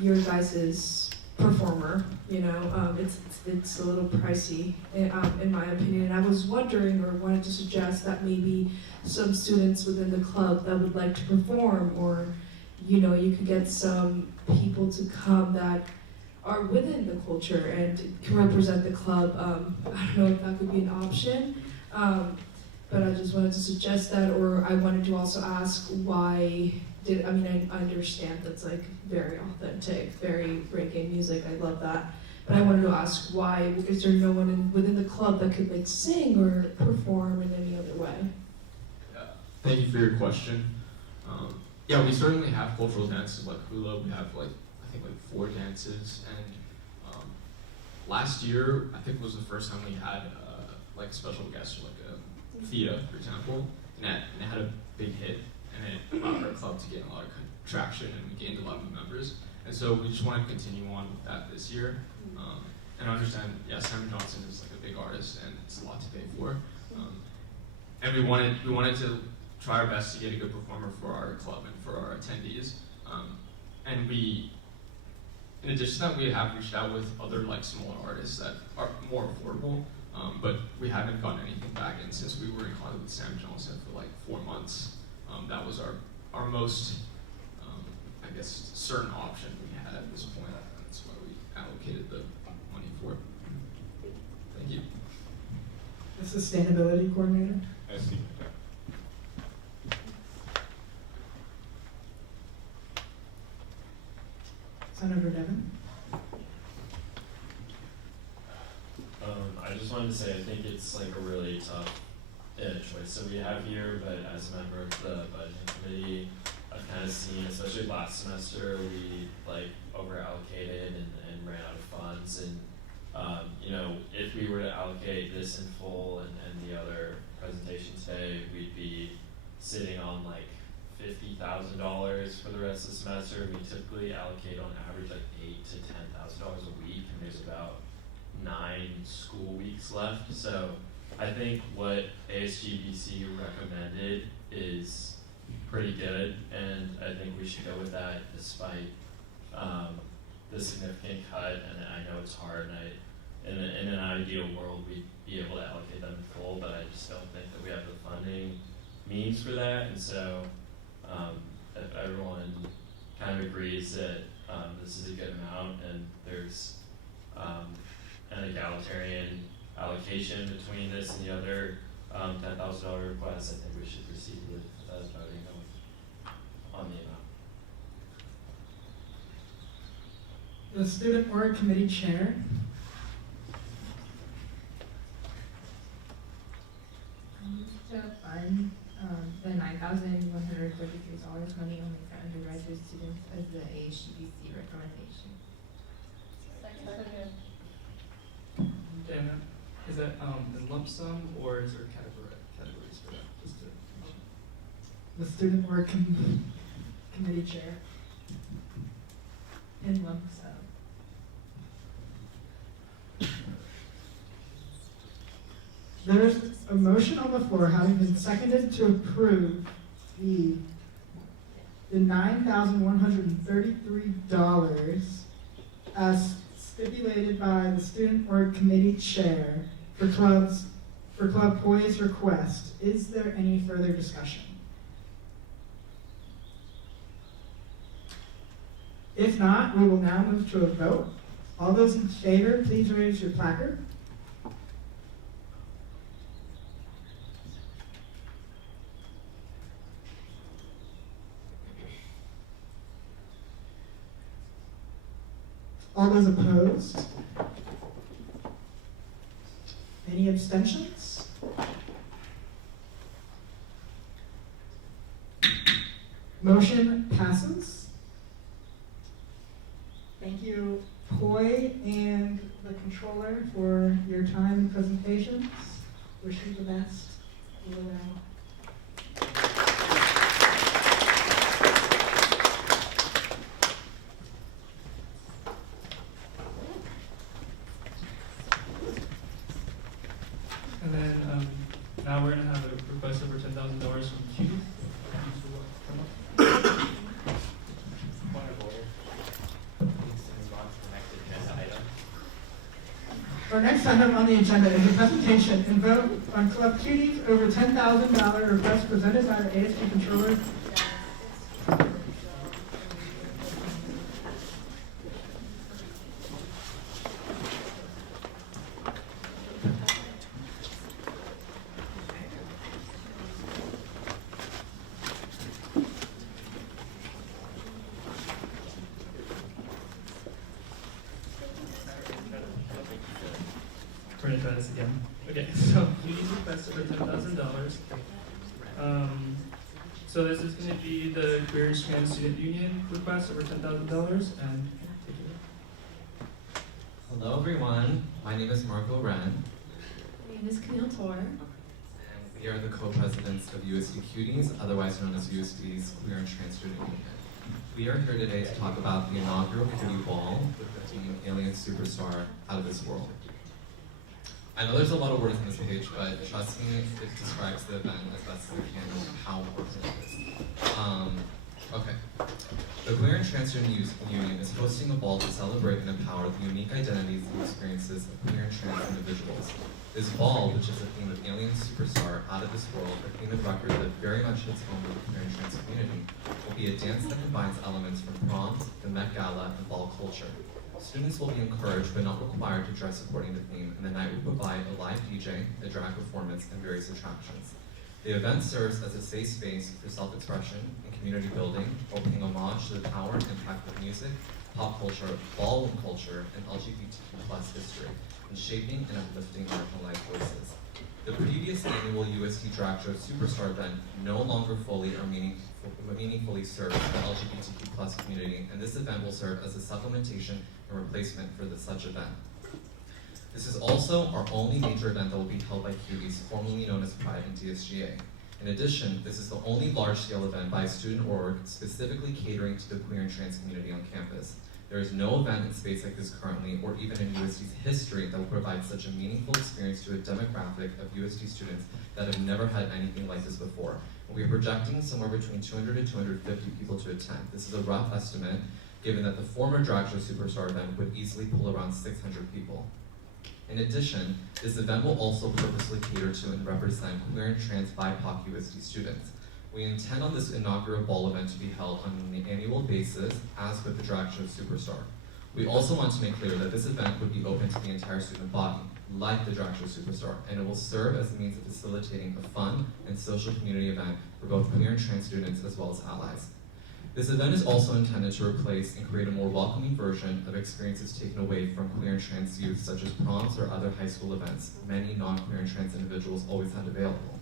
your guys' performer, you know, it's a little pricey in my opinion. And I was wondering or wanted to suggest that maybe some students within the club that would like to perform, or you know, you could get some people to come that are within the culture and can represent the club. I don't know if that could be an option, but I just wanted to suggest that, or I wanted to also ask why I understand that's like very authentic, very reggae music, I love that. But I wanted to ask why is there no one within the club that could like sing or perform in any other way? Thank you for your question. Yeah, we certainly have cultural dances like hula. We have like, I think like 4 dances, and last year I think was the first time we had like special guests, like Thea, for example, and it had a big hit, and it allowed our club to gain a lot of traction, and we gained a lot of new members. And so we just wanted to continue on with that this year. And understand, yeah, Sam Johnson is like a big artist, and it's a lot to pay for. And we wanted to try our best to get a good performer for our club and for our attendees. And we, in addition to that, we have reached out with other like smaller artists that are more affordable, but we haven't gotten anything back. And since we were in contact with Sam Johnson for like 4 months, that was our most, I guess, certain option we had at this point. That's why we allocated the money for it. Thank you. The sustainability coordinator. I see. Senator Devon. I just wanted to say I think it's like a really tough choice that we have here, but as a member of the budget committee, I've kind of seen, especially last semester, we like over allocated and ran out of funds, and you know, if we were to allocate this in full and the other presentation today, we'd be sitting on like $50,000 for the rest of the semester. We typically allocate on average like $8,000 to $10,000 a week, and there's about 9 school weeks left. So I think what ASGBC recommended is pretty good, and I think we should go with that despite the significant cut. And I know it's hard, and in an ideal world we'd be able to allocate them in full, but I just don't think that we have the funding means for that. And so if everyone kind of agrees that this is a good amount and there's an egalitarian allocation between this and the other $10,000 request, I think we should proceed with voting on the amount. The student org committee chair. To fund the $9,133 money only for undergraduate students as the ASGBC recommendation. And is that in lump sum, or is there categories for that? Just to, The student org committee chair. In lump sum. There's a motion on the floor having been seconded to approve the $9,133 as stipulated by the student org committee chair for Club Poise request. Is there any further discussion? If not, we will now move to a vote. All those in favor, please raise your placard. All those opposed? Any abstentions? Motion passes. Thank you, Poi and the controller, for your time and presentations. Wish you the best. Luau. and then now we're gonna have a request over $10,000 from Q. Point of order. Please move on to the next agenda item. Our next item on the agenda is a presentation and vote on Club Cutie's over $10,000 request presented by the ASG controller. We're gonna try this again. Okay, so Cuties request over $10,000. So this is gonna be the Queer and Trans Student Union request over $10,000, and Hello everyone, my name is Marco Wren. My name is Camille Tor. And we We are the co-presidents of USD Cuties, otherwise known as USD's Queer and Trans Student Union. We are here today to talk about the inaugural Cutie Ball with the theme Alien Superstar Out of This World. I know there's a lot of words on this page, but trust me, it describes the event as best as it can and how important it is. Okay. The Queer and Trans Student Union is hosting a ball to celebrate and empower the unique identities and experiences of queer and trans individuals. This ball, which is the theme of Alien Superstar Out of This World, a theme of record that very much hits home with the queer and trans community, will be a dance that combines elements from proms, the Met Gala, and ball culture. Students will be encouraged but not required to dress according to theme, and the night will provide a live DJ, a drag performance, and various attractions. The event serves as a safe space for self-expression and community building, while paying homage to the power and impact of music, pop culture, ballroom culture, and LGBTQ+ history, in shaping and uplifting marginalized voices. The previous annual USD Drag Show Superstar event no longer fully or meaningfully serves the LGBTQ+ community, and this event will serve as a supplementation and replacement for such event. This is also our only major event that will be held by Cuties, formerly known as Pride and DSGA. In addition, this is the only large-scale event by a student org specifically catering to the queer and trans community on campus. There is no event in space like this currently, or even in USD's history, that will provide such a meaningful experience to a demographic of USD students that have never had anything like this before. And we are projecting somewhere between 200 to 250 people to attend. This is a rough estimate, given that the former Drag Show Superstar event would easily pull around 600 people. In addition, this event will also purposely cater to and represent queer and trans BIPOC USD students. We intend on this inaugural ball event to be held on an annual basis, as with the Drag Show Superstar. We also want to make clear that this event would be open to the entire student body, like the Drag Show Superstar, and it will serve as a means of facilitating a fun and social community event for both queer and trans students as well as allies. This event is also intended to replace and create a more welcoming version of experiences taken away from queer and trans youth, such as proms or other high school events many non-queer and trans individuals always had available.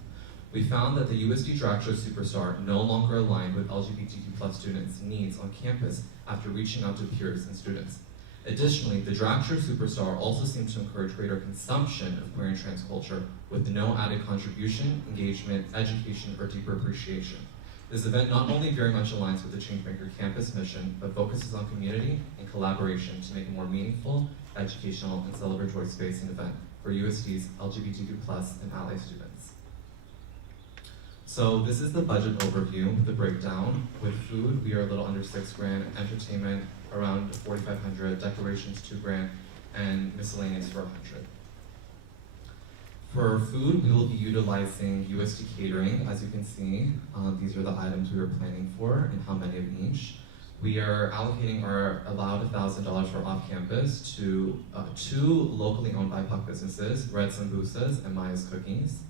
We found that the USD Drag Show Superstar no longer aligned with LGBTQ+ students' needs on campus after reaching out to peers and students. Additionally, the Drag Show Superstar also seemed to encourage greater consumption of queer and trans culture with no added contribution, engagement, education, or deeper appreciation. This event not only very much aligns with the Changemaker campus mission, but focuses on community and collaboration to make a more meaningful, educational, and celebratory space and event for USD's LGBTQ+ and ally students. So this is the budget overview, the breakdown. With food, we are a little under $6,000, entertainment around $4,500, decorations $2,000, and miscellaneous for $100. For food, we will be utilizing USD catering. As you can see, these are the items we were planning for and how many of each. We are allocating our allowed $1,000 for off-campus to 2 locally owned BIPOC businesses, Red Sambusas and Maya's Cookies.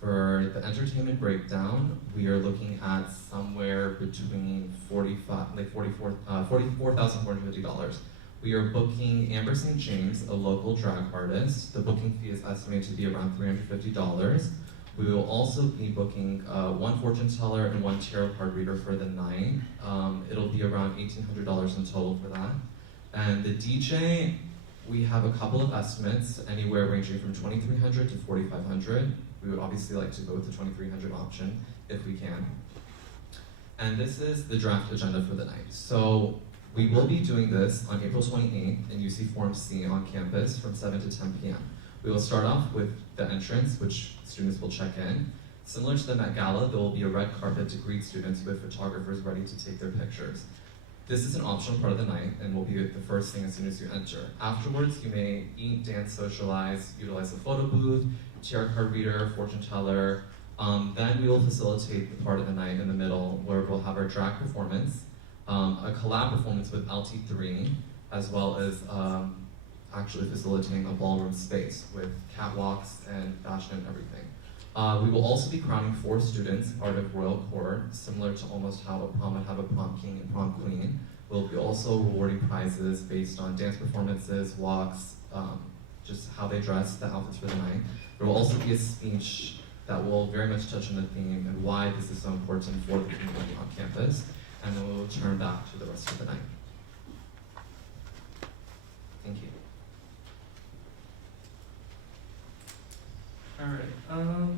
For the entertainment breakdown, we are looking at somewhere between $44,450. We are booking Amber St. James, a local drag artist. The booking fee is estimated to be around $350. We will also be booking 1 fortune teller and 1 tarot card reader for the night. It'll be around $1,800 in total for that. And the DJ, we have a couple of estimates, anywhere ranging from $2,300 to $4,500. We would obviously like to go with the $2,300 option if we can. And this is the draft agenda for the night. So we will be doing this on April 28th in UC Forum C on campus from 7 to 10 p.m. We will start off with the entrance, which students will check in. Similar to the Met Gala, there will be a red carpet to greet students with photographers ready to take their pictures. This is an optional part of the night and will be the first thing as soon as you enter. Afterwards, you may eat, dance, socialize, utilize a photo booth, tarot card reader, fortune teller. Then we will facilitate the part of the night in the middle where we'll have our drag performance, a collab performance with LT3, as well as actually facilitating a ballroom space with catwalks and fashion and everything. We will also be crowning 4 students, part of Royal Court, similar to almost how a prom would have a prom king and prom queen. We'll be also rewarding prizes based on dance performances, walks, just how they dress, the outfits for the night. There will also be a speech that will very much touch on the theme and why this is so important for the community on campus, and then we'll turn back to the rest of the night. Thank you. Alright, so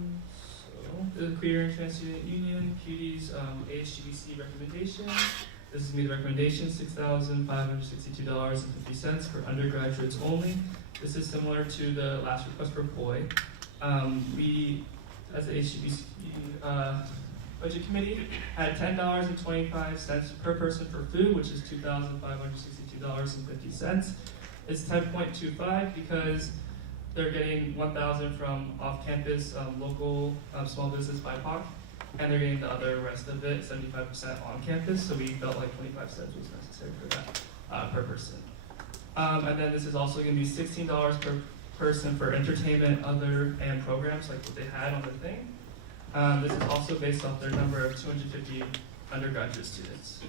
the Queer and Trans Student Union, QD's ASGBC recommendation. This is me, the recommendation, $6,562.50 for undergraduates only. This is similar to the last request for POI. We, as the ASGBC Budget Committee, had $10.25 per person for food, which is $2,562.50. It's 10.25 because they're getting 1,000 from off-campus, local, small business BIPOC, and they're getting the other rest of it, 75% on campus, so we felt like 25 cents was necessary for that, per person. And then this is also gonna be $16 per person for entertainment, other, and programs like what they had on the thing. This is also based off their number of 250 undergraduate students.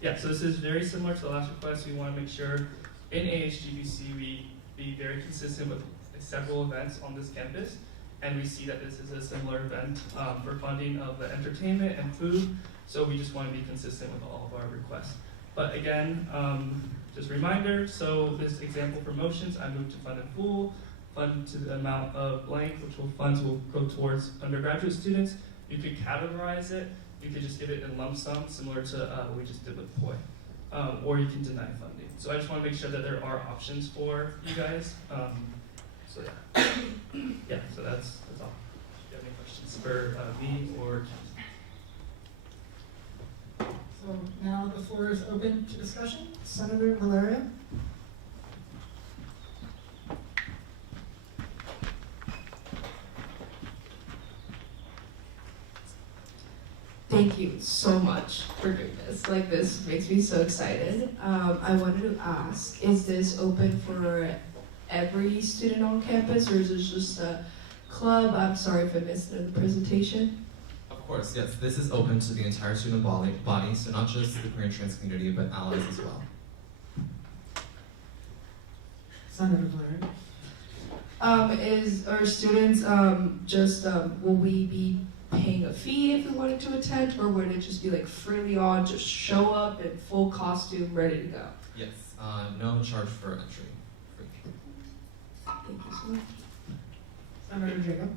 Yeah, so this is very similar to the last request. We wanna make sure in ASGBC we be very consistent with several events on this campus, and we see that this is a similar event for funding of the entertainment and food, so we just want to be consistent with all of our requests. But again, just a reminder, so this example for motions, I moved to fund in full, fund to the amount of blank, which funds will go towards undergraduate students. You could categorize it, you could just give it in lump sum, similar to what we just did with POI, or you can deny funding. So I just want to make sure that there are options for you guys. So yeah, yeah. So that's all. If you have any questions for me or Kim? So now the floor is open to discussion. Senator Valeria. Thank you so much for doing this. Like, this makes me so excited. I wanted to ask, is this open for every student on campus, or is this just a club? I'm sorry if I missed it in the presentation. Of course, yes. This is open to the entire student body, so not just the queer and trans community, but allies as well. Senator Valeria. Are students will we be paying a fee if we wanted to attend, or would it just be like freely on, just show up in full costume, ready to go? Yes, no charge for entry. Free. Thank you so much. Senator Jacob.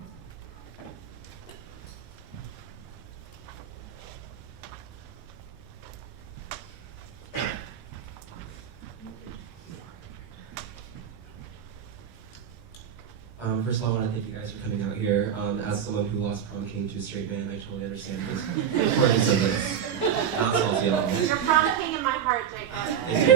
First of all, I want to thank you guys for coming out here. As someone who lost prom king to a straight man, I totally understand this importance of this. Not salty at all. You're prom king in my heart, Jacob. Thank you.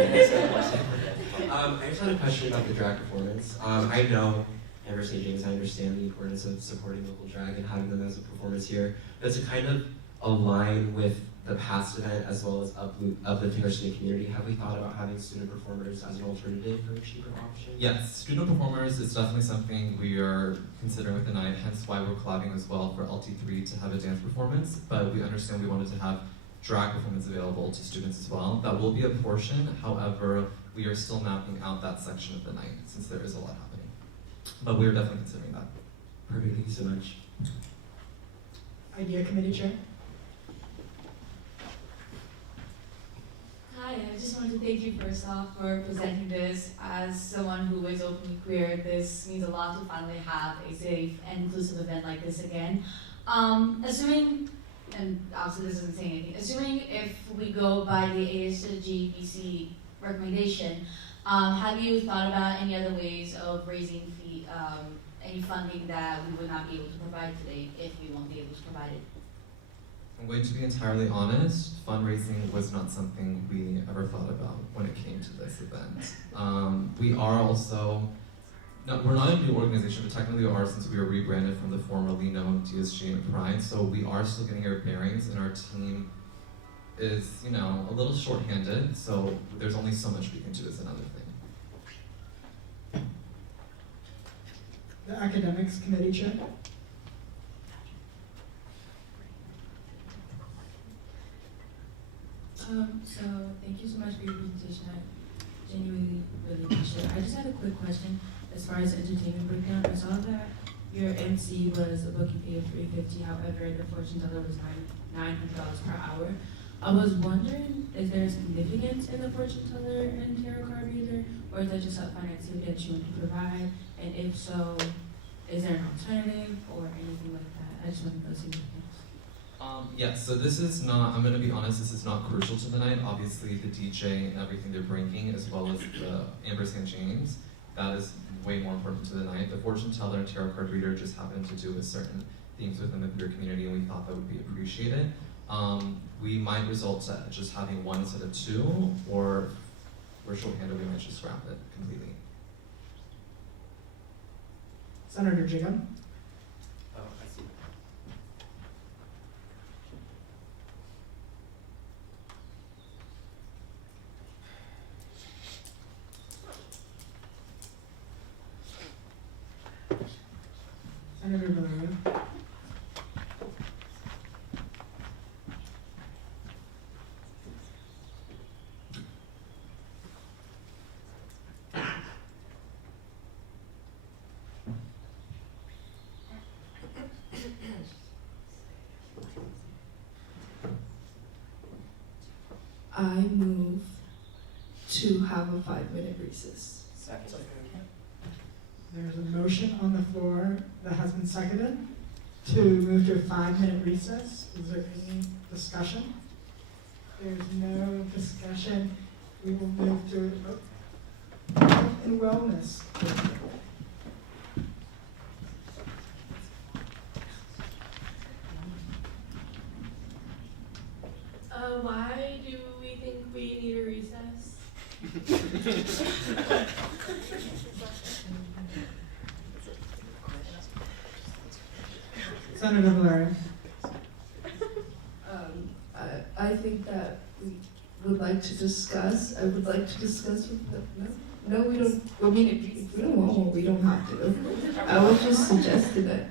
I just had a question about the drag performance. I know, Amber St. James, I understand the importance of supporting local drag and having them as a performance here, but to kind of align with the past event as well as uplifting our student community, have we thought about having student performers as an alternative for a cheaper option? Yes, student performers is definitely something we are considering with the night, hence why we're collabing as well for LT3 to have a dance performance, but we understand we wanted to have drag performance available to students as well. That will be a portion, however, we are still mapping out that section of the night since there is a lot happening. But we are definitely considering that. Perfect, thank you so much. Idea Committee Chair. Hi, I just wanted to thank you first off for presenting this. As someone who is openly queer, this means a lot to finally have a safe and inclusive event like this again. Assuming, and obviously this doesn't say anything, assuming if we go by the ASGBC recommendation, have you thought about any other ways of raising any funding that we would not be able to provide today if we won't be able to provide it? I'm going to be entirely honest, fundraising was not something we ever thought about when it came to this event. We are also, we're not a new organization, but technically we are since we were rebranded from the formerly known DSG and Pride, so we are still getting our bearings and our team is, a little short-handed, so there's only so much we can do as another thing. The Academics Committee Chair. So thank you so much for your presentation. I genuinely really appreciate it. I just had a quick question as far as entertainment breakdown. I saw that your MC was a booking fee of $350. However, the fortune teller was $900 per hour. I was wondering, is there significance in the fortune teller and tarot card reader, or is that just a fun activity that you want to provide? And if so, is there an alternative or anything like that? I just want to know some things. Yes, so this is not, I'm going to be honest, this is not crucial to the night. Obviously, the DJ and everything they're bringing, as well as the Ampersand James, that is way more important to the night. The fortune teller and tarot card reader just happened to do with certain themes within the queer community, and we thought that would be appreciated. We might result to just having one instead of two, or we're short-handed, we might just scrap it completely. Senator Jacob? Oh, I see. Senator Valerio? I move to have a 5-minute recess. Second. There's a motion on the floor that has been seconded to move to a 5-minute recess. Is there any discussion? There's no discussion. We will move to health and wellness. Why do we think we need a recess? Senator Valerio? I think that we would like to discuss, I would like to discuss with the, no, we don't, I mean, if we don't want one, we don't have to. I was just suggesting that.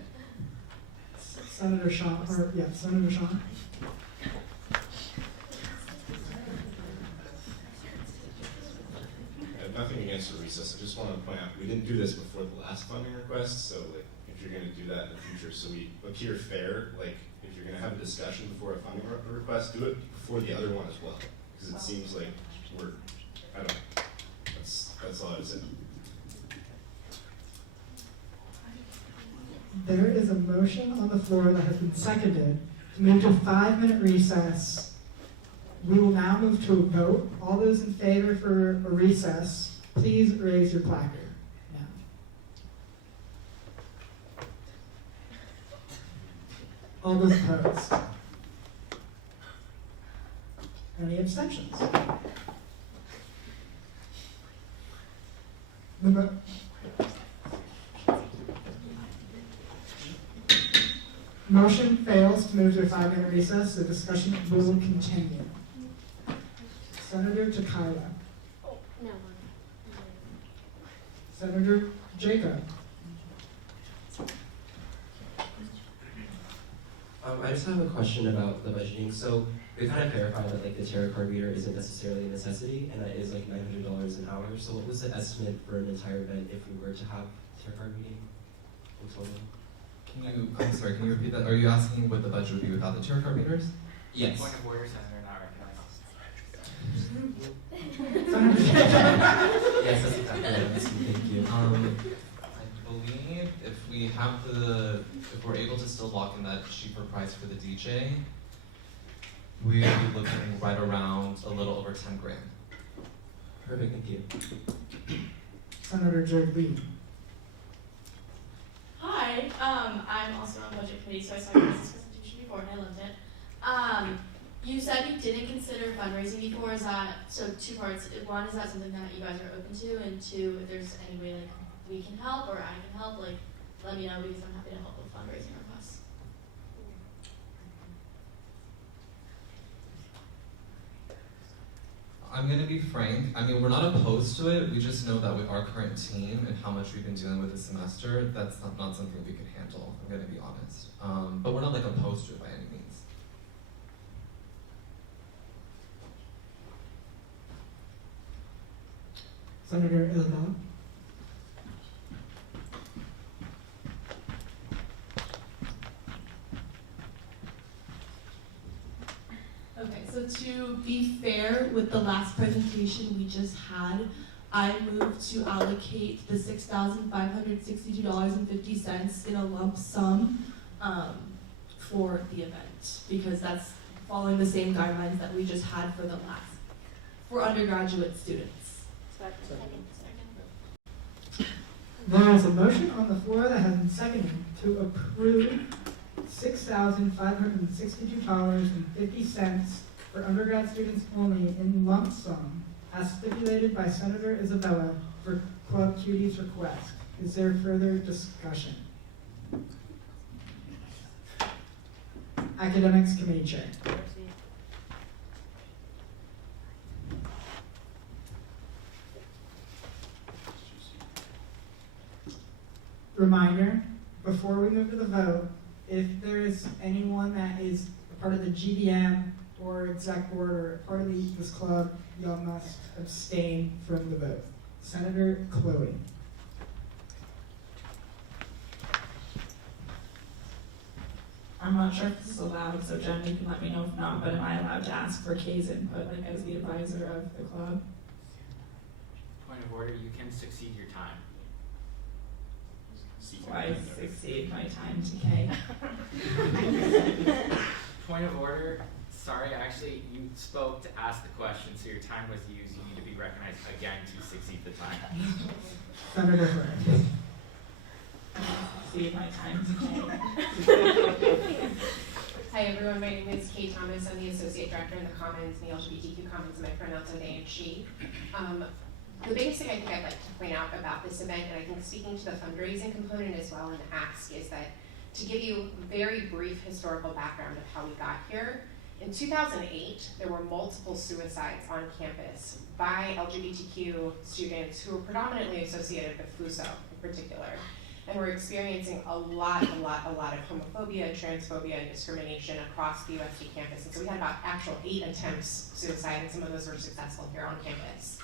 Senator Shaw, or, yeah, Senator Shaw? I have nothing against a recess. I just want to point out, we didn't do this before the last funding request, so like, if you're going to do that in the future, so we appear fair, like, if you're going to have a discussion before a funding request, do it before the other one as well. Because it seems like we're, I don't know, that's all I would say. There is a motion on the floor that has been seconded to move to a 5-minute recess. We will now move to a vote. All those in favor for a recess, please raise your placard now. All those opposed? Any abstentions? Motion fails to move to a 5-minute recess. The discussion will continue. Senator Takala. No. Senator Jacob. I just have a question about the budgeting. So we kind of clarified that like the tarot card reader isn't necessarily a necessity, and that is like $900 an hour. So what was the estimate for an entire event if we were to have tarot card reading in total? I'm sorry, can you repeat that? Are you asking what the budget would be without the tarot card readers? Yes. Point of order, Senator, not Yes, Yes, that's exactly what I'm asking. Thank you. I believe if we're able to still lock in that cheaper price for the DJ, we would be looking right around a little over 10 grand. Perfect, thank you. Senator Jared Lee. Hi, I'm also on budget committee, so I saw your business presentation before and I loved it. You said you didn't consider fundraising before. Is that, so two parts? One, is that something that you guys are open to? And two, if there's any way like we can help or I can help, like let me know because I'm happy to help with fundraising requests. I'm gonna be frank, I mean, we're not opposed to it, we just know that with our current team and how much we've been dealing with this semester, that's not something we could handle, I'm gonna be honest. But we're not like opposed to it by any means. Senator Ilda. Okay, so to be fair with the last presentation we just had, I move to allocate the $6,562.50 in a lump sum for the event, because that's following the same guidelines that we just had for undergraduate students. There is a motion on the floor that has been seconded to approve $6,562.50 for undergrad students only in lump sum, as stipulated by Senator Isabella for Club Cutie's request. Is there further discussion? Academics Committee Chair. Reminder, before we move to the vote, if there is anyone that is a part of the GBM or exec board or part of this club, y'all must abstain from the vote. Senator Chloe. I'm not sure if this is allowed, so Jen, you can let me know if not, but am I allowed to ask for Kay's input, like as the advisor of the club? Point of order, you can succeed your time. So I succeed my time to Kay. Point of order, sorry, actually, you spoke to ask the question, so your time was used. You need to be recognized again to succeed the time. Senator Flynn. Succeed my time to Kay. Hi everyone, my name is Kay Thomas. I'm the Associate Director in the Commons, in the LGBTQ Commons, and my pronouns are they and she. The biggest thing I think I'd like to point out about this event, and I think speaking to the fundraising component as well and the ask, is that to give you a very brief historical background of how we got here, in 2008, there were multiple suicides on campus by LGBTQ students who were predominantly associated with FUSO in particular. And we're experiencing a lot of homophobia, transphobia, and discrimination across the USD campus. And so we had about actual 8 attempts suicide, and some of those were successful here on campus.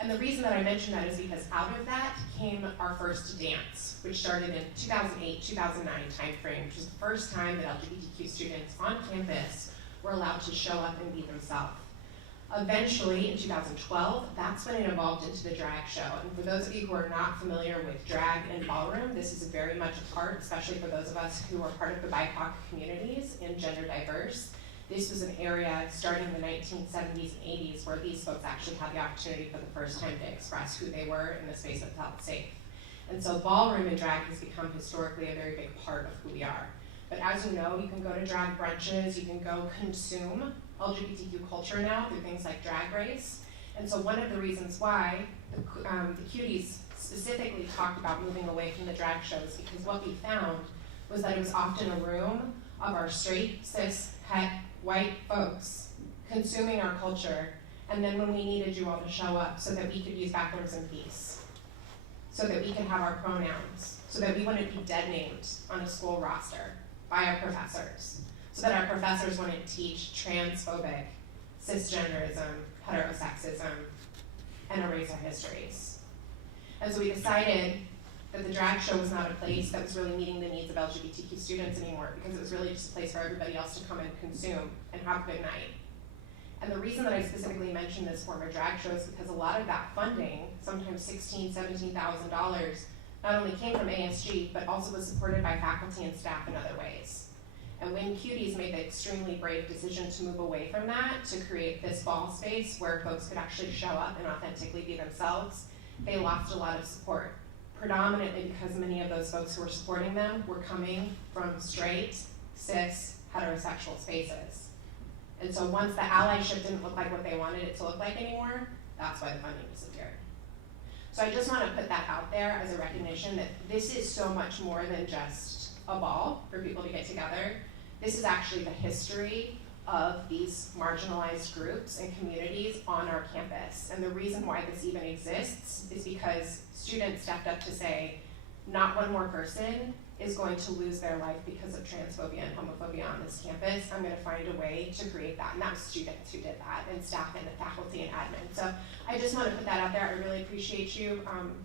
And the reason that I mention that is because out of that came our first dance, which started in 2008-2009 timeframe, which was the first time that LGBTQ students on campus were allowed to show up and be themselves. Eventually, in 2012, that's when it evolved into the drag show. And for those of you who are not familiar with drag and ballroom, this is very much a part, especially for those of us who are part of the BIPOC communities and gender diverse. This was an area starting in the 1970s and 80s where these folks actually had the opportunity for the first time to express who they were in the space that felt safe. And so ballroom and drag has become historically a very big part of who we are. But as you know, you can go to drag brunches, you can go consume LGBTQ culture now through things like Drag Race. And so one of the reasons why the Cuties specifically talked about moving away from the drag shows, because what we found was that it was often a room of our straight, cis, het, white folks consuming our culture, and then when we needed you all to show up so that we could use bathrooms in peace, so that we could have our pronouns, so that we wouldn't be dead named on a school roster by our professors, so that our professors wouldn't teach transphobic, cisgenderism, heterosexism, and erase our histories. And so we decided that the drag show was not a place that was really meeting the needs of LGBTQ students anymore, because it was really just a place for everybody else to come and consume and have a good night. And the reason that I specifically mentioned this former drag show is because a lot of that funding, sometimes $16,000, $17,000, not only came from ASG, but also was supported by faculty and staff in other ways. And when Cuties made the extremely brave decision to move away from that to create this ball space where folks could actually show up and authentically be themselves, they lost a lot of support, predominantly because many of those folks who were supporting them were coming from straight, cis, heterosexual spaces. And so once the allyship didn't look like what they wanted it to look like anymore, that's why the funding disappeared. So I just want to put that out there as a recognition that this is so much more than just a ball for people to get together. This is actually the history of these marginalized groups and communities on our campus. And the reason why this even exists is because students stepped up to say, not one more person is going to lose their life because of transphobia and homophobia on this campus. I'm going to find a way to create that. And that was students who did that, and staff and the faculty and admin. So I just want to put that out there. I really appreciate you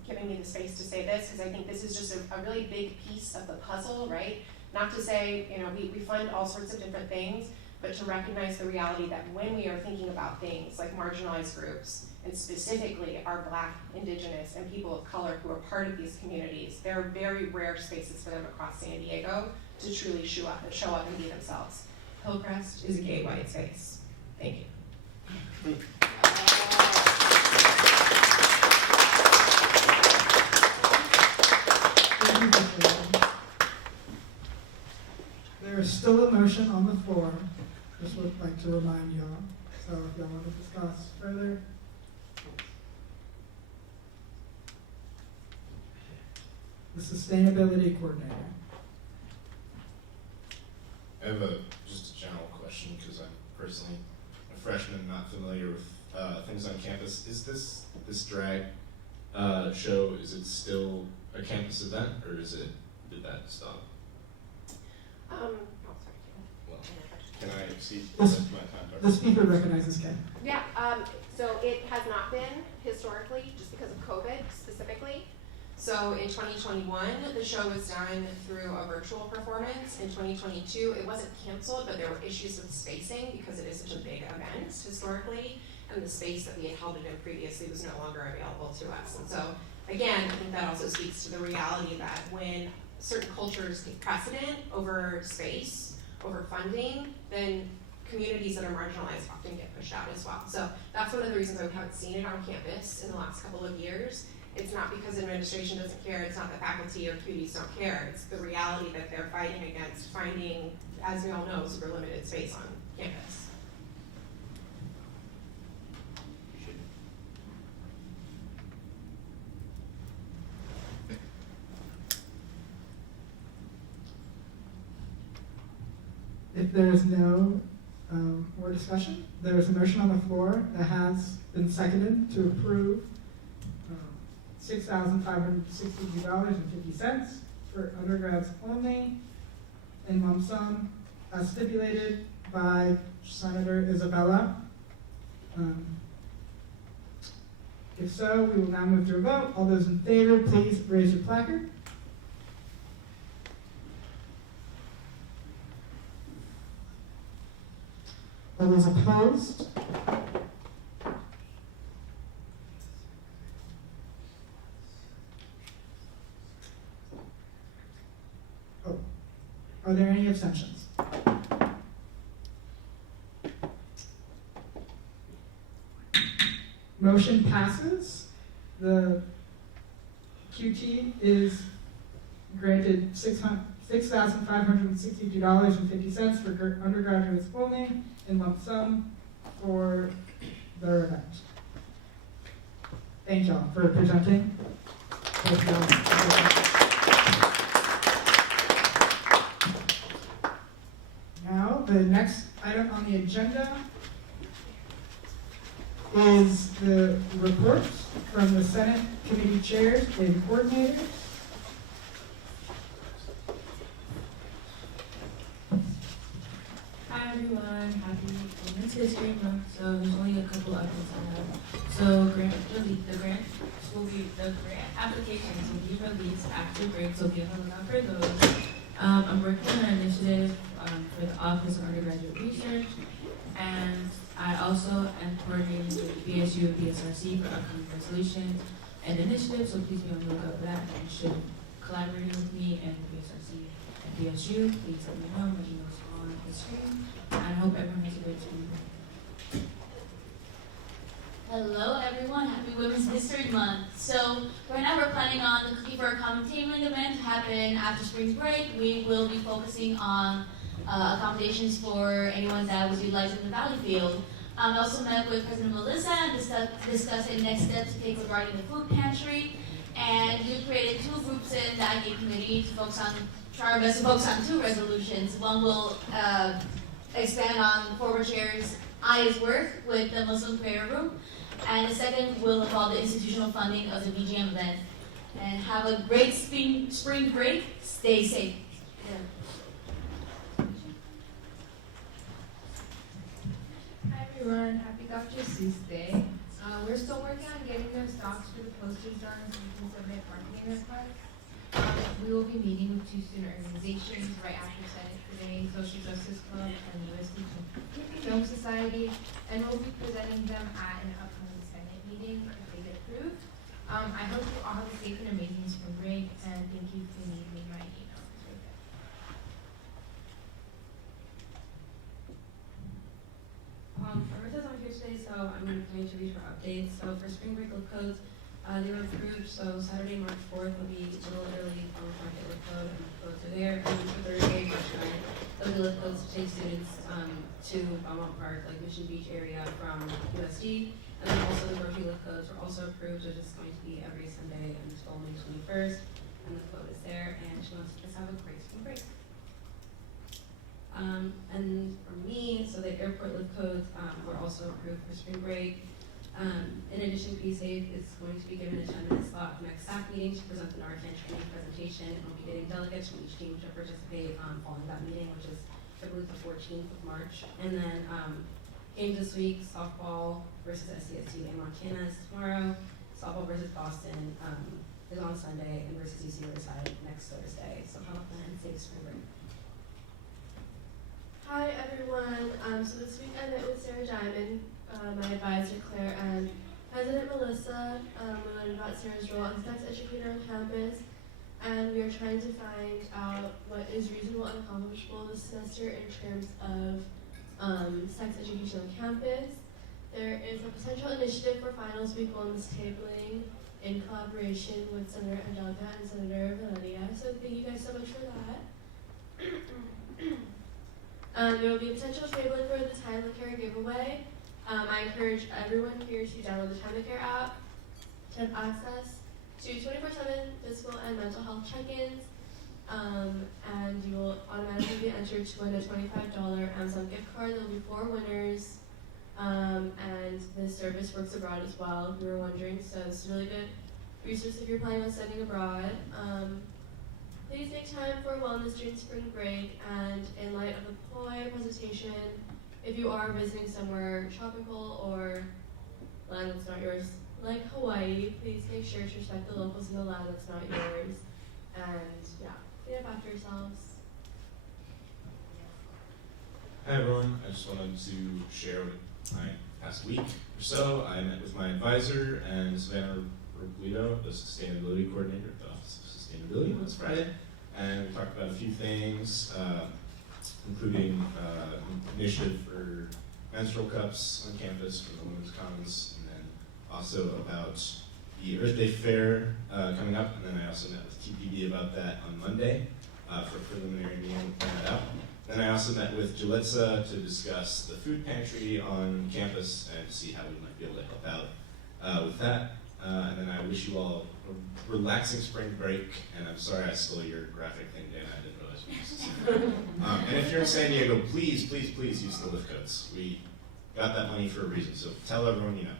giving me the space to say this, because I think this is just a really big piece of the puzzle, right? Not to say, you know, we fund all sorts of different things, but to recognize the reality that when we are thinking about things like marginalized groups, and specifically our Black, Indigenous, and people of color who are part of these communities, there are very rare spaces for them across San Diego to truly show up and be themselves. Hillcrest is a gay white space. Thank you. There is still a motion on the floor. Just would like to remind y'all. So if y'all want to discuss further. The Sustainability Coordinator. I have just a general question because I'm personally a freshman, not familiar with things on campus. Is this drag show, is it still a campus event, or did that stop? Sorry. Well, can I see The my time? speaker recognizes Ken. Yeah, so it has not been historically, just because of COVID specifically. So in 2021, the show was done through a virtual performance. In 2022, it wasn't canceled, but there were issues with spacing because it is such a big event historically, and the space that we had held it in previously was no longer available to us. And so, again, I think that also speaks to the reality that when certain cultures take precedent over space, over funding, then communities that are marginalized often get pushed out as well. So that's one of the reasons why we haven't seen it on campus in the last couple of years. It's not because administration doesn't care, it's not that faculty or QDs don't care, it's the reality that they're fighting against finding, as we all know, super limited space on campus. If there is no more discussion, there is a motion on the floor that has been seconded to approve $6,562.50 for undergrads only in lump sum as stipulated by Senator Isabella. If so, we will now move to a vote. All those in favor, please raise your placard. All those opposed? Oh, are there any abstentions? Motion passes. The QT is granted $6,562.50 for undergraduates only in lump sum for their event. Thank y'all for presenting. Thank y'all. Now, the next item on the agenda is the reports from the Senate committee chairs and coordinators. Hi everyone, happy Women's History Month. So there's only a couple updates I have. So the grant applications will be released after break, so be on the lookout for those. I'm working on an initiative for the Office of Undergraduate Research, and I also am coordinating with BSU and BSRC for upcoming resolutions and initiatives, so please be on the lookout for that. And you should collaborate with me and BSRC and BSU. Please let me know. My email's on the screen. And I hope everyone has a great spring break. Hello everyone, happy Women's History Month. So right now we're planning on the Cookie for a Common Tabling event to happen after spring break. We will be focusing on accommodations for anyone that was utilizing the Valley Field. I also met with President Melissa and discussed the next steps to take regarding the food pantry. And we've created two groups in the IDA committee to try our best to focus on two resolutions. One will expand on former chair's Aya's work with the Muslim prayer room. And the second will involve the institutional funding of the BGM event. And have a great spring break. Stay safe. Yeah. Hi everyone, happy Dr. Seuss Day. We're still working on getting those docs for the posters done so we can submit marketing requests. We will be meeting with two student organizations right after Senate today, Social Justice Club and USD Film Society, and we'll be presenting them at an upcoming Senate meeting if they get approved. I hope you all have a safe and amazing spring break, and thank you for leaving me my email. It's right there. Martha's not here today, so I'm going to come to read her updates. So for spring break lift codes, they were approved. So Saturday, March 4th will be a little early for market lift code, and the codes are there. And then for Thursday, March 9th, there'll be lift codes to take students to Belmont Park, like Mission Beach area from USD. And then also the Berkeley lift codes were also approved, which is going to be every Sunday until May 21st. And the code is there, and she wants us to have a great spring break. And for me, so the airport lift codes were also approved for spring break. In addition to BSAFE, is going to be given a 10-minute slot for next staff meeting to present the Narcan training presentation, and we'll be getting delegates from each team to participate following that meeting, which is, I believe, the 14th of March. And then games this week, softball versus SCSU in Montana is tomorrow. Softball versus Boston is on Sunday, and versus UC Riverside next Thursday. So have fun and safe spring break. Hi everyone. So this week I met with Sarah Diamond, my advisor Claire, and President Melissa. We learned about Sarah's role as a sex educator on campus, and we are trying to find out what is reasonable and accomplishable this semester in terms of sex education on campus. There is a potential initiative for finals week wellness tabling in collaboration with Senator Angelica and Senator Valeria. So thank you guys so much for that. There will be a potential tabling for the Time of Care giveaway. I encourage everyone here to download the Time of Care app to have access to 24/7 physical and mental health check-ins, and you will automatically be entered to win a $25 Amazon gift card. There will be 4 winners, and this service works abroad as well, if you were wondering, so it's a really good resource if you're planning on studying abroad. Please make time for wellness during spring break, and in light of the POI presentation, if you are visiting somewhere tropical or land that's not yours, like Hawaii, please make sure to respect the locals in the land that's not yours, and yeah, clean up after yourselves. Hi everyone, I just wanted to share my past week or so. I met with my advisor and Savannah Robledo, the sustainability coordinator at the Office of Sustainability last Friday, and we talked about a few things, including initiative for menstrual cups on campus for the Women's Commons, and then also about the Earth Day Fair coming up, and then I also met with TPD about that on Monday for a preliminary meeting to plan that out. Then I also met with Julitza to discuss the food pantry on campus and see how we might be able to help out with that. And then I wish you all a relaxing spring break, and I'm sorry I stole your graphic thing, Dan, I didn't realize we used it. And if you're in San Diego, please, please, please use the lift codes. We got that money for a reason, so tell everyone you know.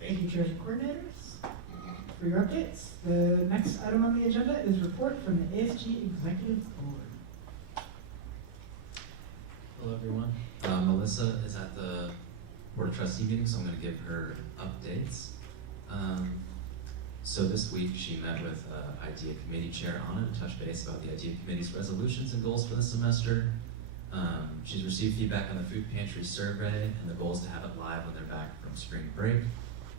Thank you, chairs and coordinators, for your updates. The next item on the agenda is report from the ASG Executive Board. Hello, everyone. Melissa is at the Board of Trustee meeting, so I'm going to give her updates. So this week she met with IDEA Committee Chair Anna to touch base about the IDEA Committee's resolutions and goals for the semester. She's received feedback on the food pantry survey and the goal is to have it live when they're back from spring break.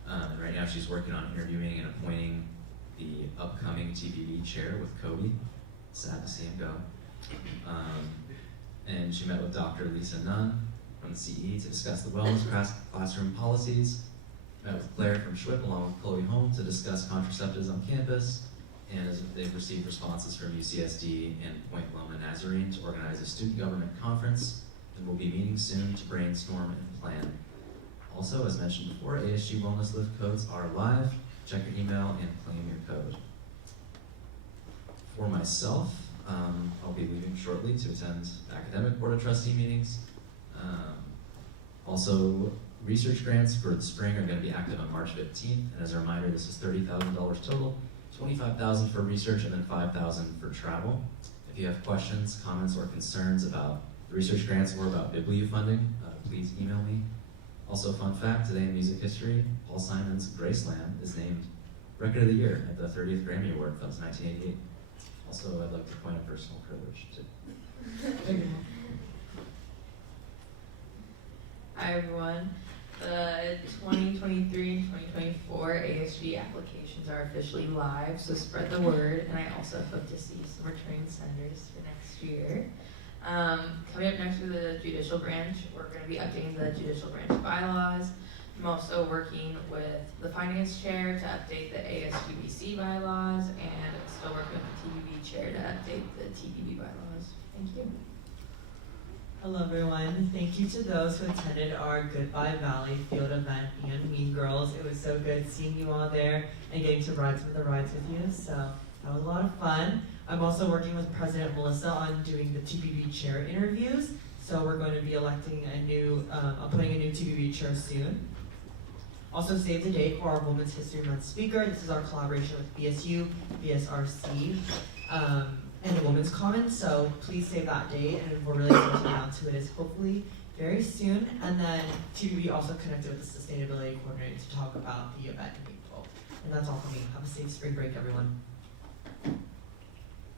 And right now she's working on interviewing and appointing the upcoming TBV chair with Kobe. Sad to see him go. And she met with Dr. Lisa Nunn from the CE to discuss the wellness classroom policies. Met with Claire from SHWIP along with Chloe Holm to discuss contraceptives on campus. And they've received responses from UCSD and Point Loma Nazarene to organize a student government conference. And we'll be meeting soon to brainstorm and plan. Also, as mentioned before, ASG Wellness Lift codes are live. Check your email and claim your code. For myself, I'll be leaving shortly to attend academic board of trustee meetings. Also, research grants for the spring are going to be active on March 15th. And as a reminder, this is $30,000 total, $25,000 for research and then $5,000 for travel. If you have questions, comments, or concerns about the research grants or about Bibliu funding, please email me. Also, fun fact, today in music history, Paul Simon's Graceland is named Record of the Year at the 30th Grammy Award. That was 1988. Also, I'd like to point a personal privilege to. Hi everyone. The 2023 and 2024 ASG applications are officially live, so spread the word. And I also hope to see some returning senators for next year. Coming up next for the judicial branch, we're going to be updating the judicial branch bylaws. I'm also working with the finance chair to update the ASGBC bylaws, and still working with the TBB chair to update the TBB bylaws. Thank you. Hello everyone. Thank you to those who attended our Goodbye Valley field event and Mean Girls. It was so good seeing you all there and getting to ride some of the rides with you. So that was a lot of fun. I'm also working with President Melissa on doing the TBB chair interviews. So we're going to be electing a new, appointing a new TBB chair soon. Also save the date for our Women's History Month speaker. This is our collaboration with BSU, BSRC, and the Women's Commons, so please save that date, and we're really going to get out to it is hopefully very soon. And then TBB also connected with the sustainability coordinator to talk about the event in April. And that's all for me. Have a safe spring break, everyone.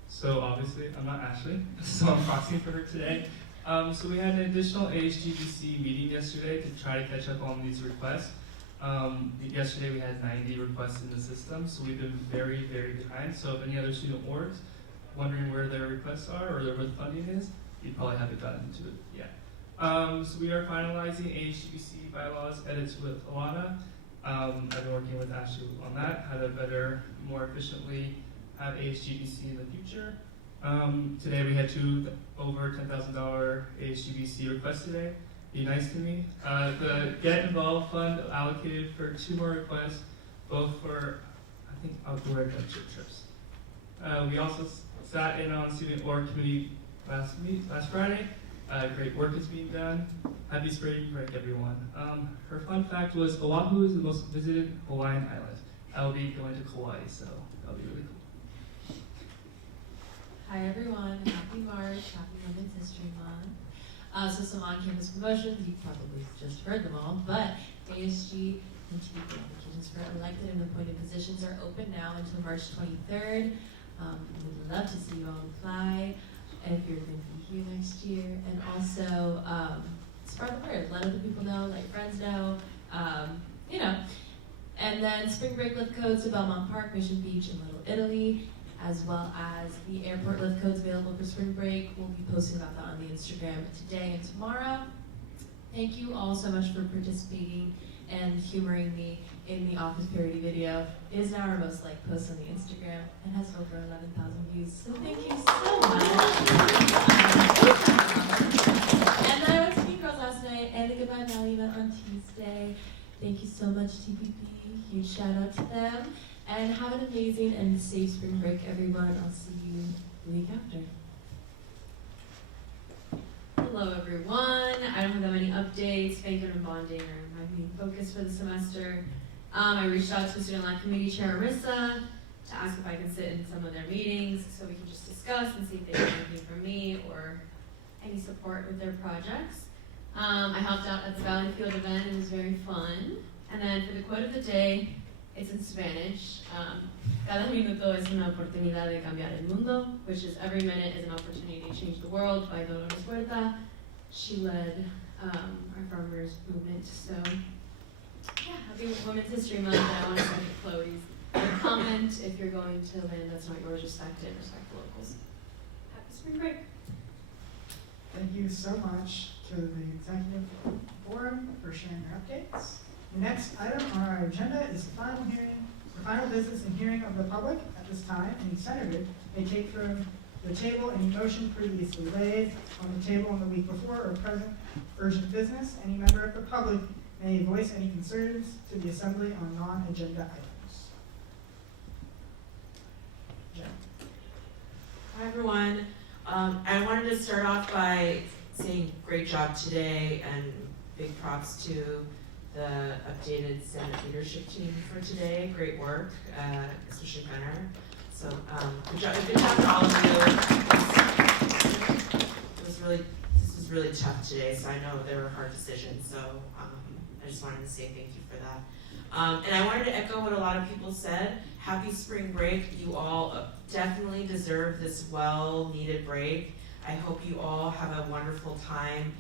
So obviously, I'm not Ashley, so I'm proxying for her today. So we had an additional ASGBC meeting yesterday to try to catch up on these requests. Yesterday we had 90 requests in the system, so we've been very, very behind. So if any other student orgs wondering where their requests are or where the funding is, you probably haven't gotten to it yet. So we are finalizing ASGBC bylaws edits with Alana. I've been working with Ashley on that, how to better, more efficiently have ASGBC in the future. Today we had two over $10,000 ASGBC requests today. Be nice to me. The Get Involved Fund allocated for 2 more requests, both for, I think, outdoor adventure trips. We also sat in on Student Org Committee last Friday. Great work is being done. Happy spring break, everyone. Her fun fact was Oahu is the most visited Hawaiian island. I'll be going to Kauai, so that'll be really cool. Hi everyone, happy March, happy Women's History Month. So some on-campus promotions, you probably just heard them all, but ASG and TBB applications for elected and appointed positions are open now until March 23rd. We'd love to see you all apply if you're going to be here next year. And also, spread the word, let other people know, let your friends know, you know. And then spring break lift codes to Belmont Park, Mission Beach, and Little Italy, as well as the airport lift codes available for spring break. We'll be posting about that on the Instagram today and tomorrow. Thank you all so much for participating and humoring me in the office parody video. It is now our most liked post on the Instagram. It has over 11,000 views, so thank you so much. And then I went to Mean Girls last night and the Goodbye Valley event on Tuesday. Thank you so much, TBB. Huge shout out to them. And have an amazing and safe spring break, everyone. I'll see you the week after. Hello everyone. I don't have that many updates. Banking and bonding are my main focus for the semester. I reached out to Student Life Committee Chair Arissa to ask if I can sit in some of their meetings so we can just discuss and see if they need anything from me or any support with their projects. I helped out at the Valley Field event. It was very fun. And then for the quote of the day, it's in Spanish. Cada minuto es una oportunidad de cambiar el mundo, which is every minute is an opportunity to change the world, by Dolores Huerta. She led our farmers movement. So yeah, happy Women's History Month. And I want to second Chloe's comment. If you're going to land that's not yours, respect it, respect the locals. Happy spring break. Thank you so much to the Executive Forum for sharing their updates. The next item on our agenda is the final business and hearing of the public. At this time, any senator may take from the table any motion previously laid on the table on the week before or present urgent business. Any member of the public may voice any concerns to the Assembly on non-agenda items. Jen. Hi everyone. I wanted to start off by saying great job today and big props to the updated Senate leadership team for today. Great work, especially Gunnar. So good job to all of you. This was really tough today, so I know there were hard decisions. So I just wanted to say thank you for that. And I wanted to echo what a lot of people said. Happy spring break. You all definitely deserve this well-needed break. I hope you all have a wonderful time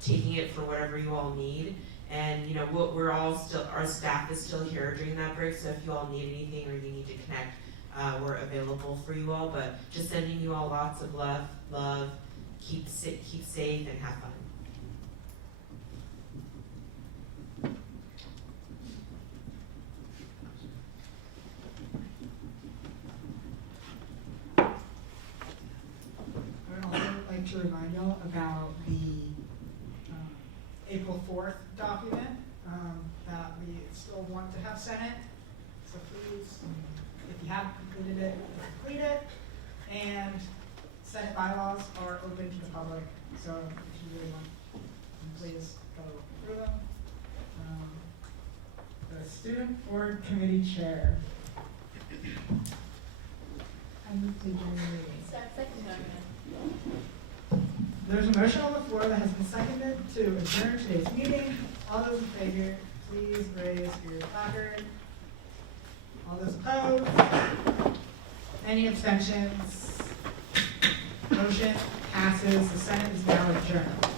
taking it for whatever you all need. And you know, we're all still, our staff is still here during that break, so if you all need anything or you need to connect, we're available for you all. But just sending you all lots of love, keep safe and have fun. I would also like to remind y'all about the April 4th document that we still want to have Senate. So please, if you haven't completed it, complete it. And Senate bylaws are open to the public, so if you really want, please go through them. The Student Board Committee Chair. I move to adjourn the meeting. There's a motion on the floor that has been seconded to adjourn today's meeting. All those in favor, please raise your placard. All those opposed? Any abstentions? Motion passes. The Senate is now adjourned.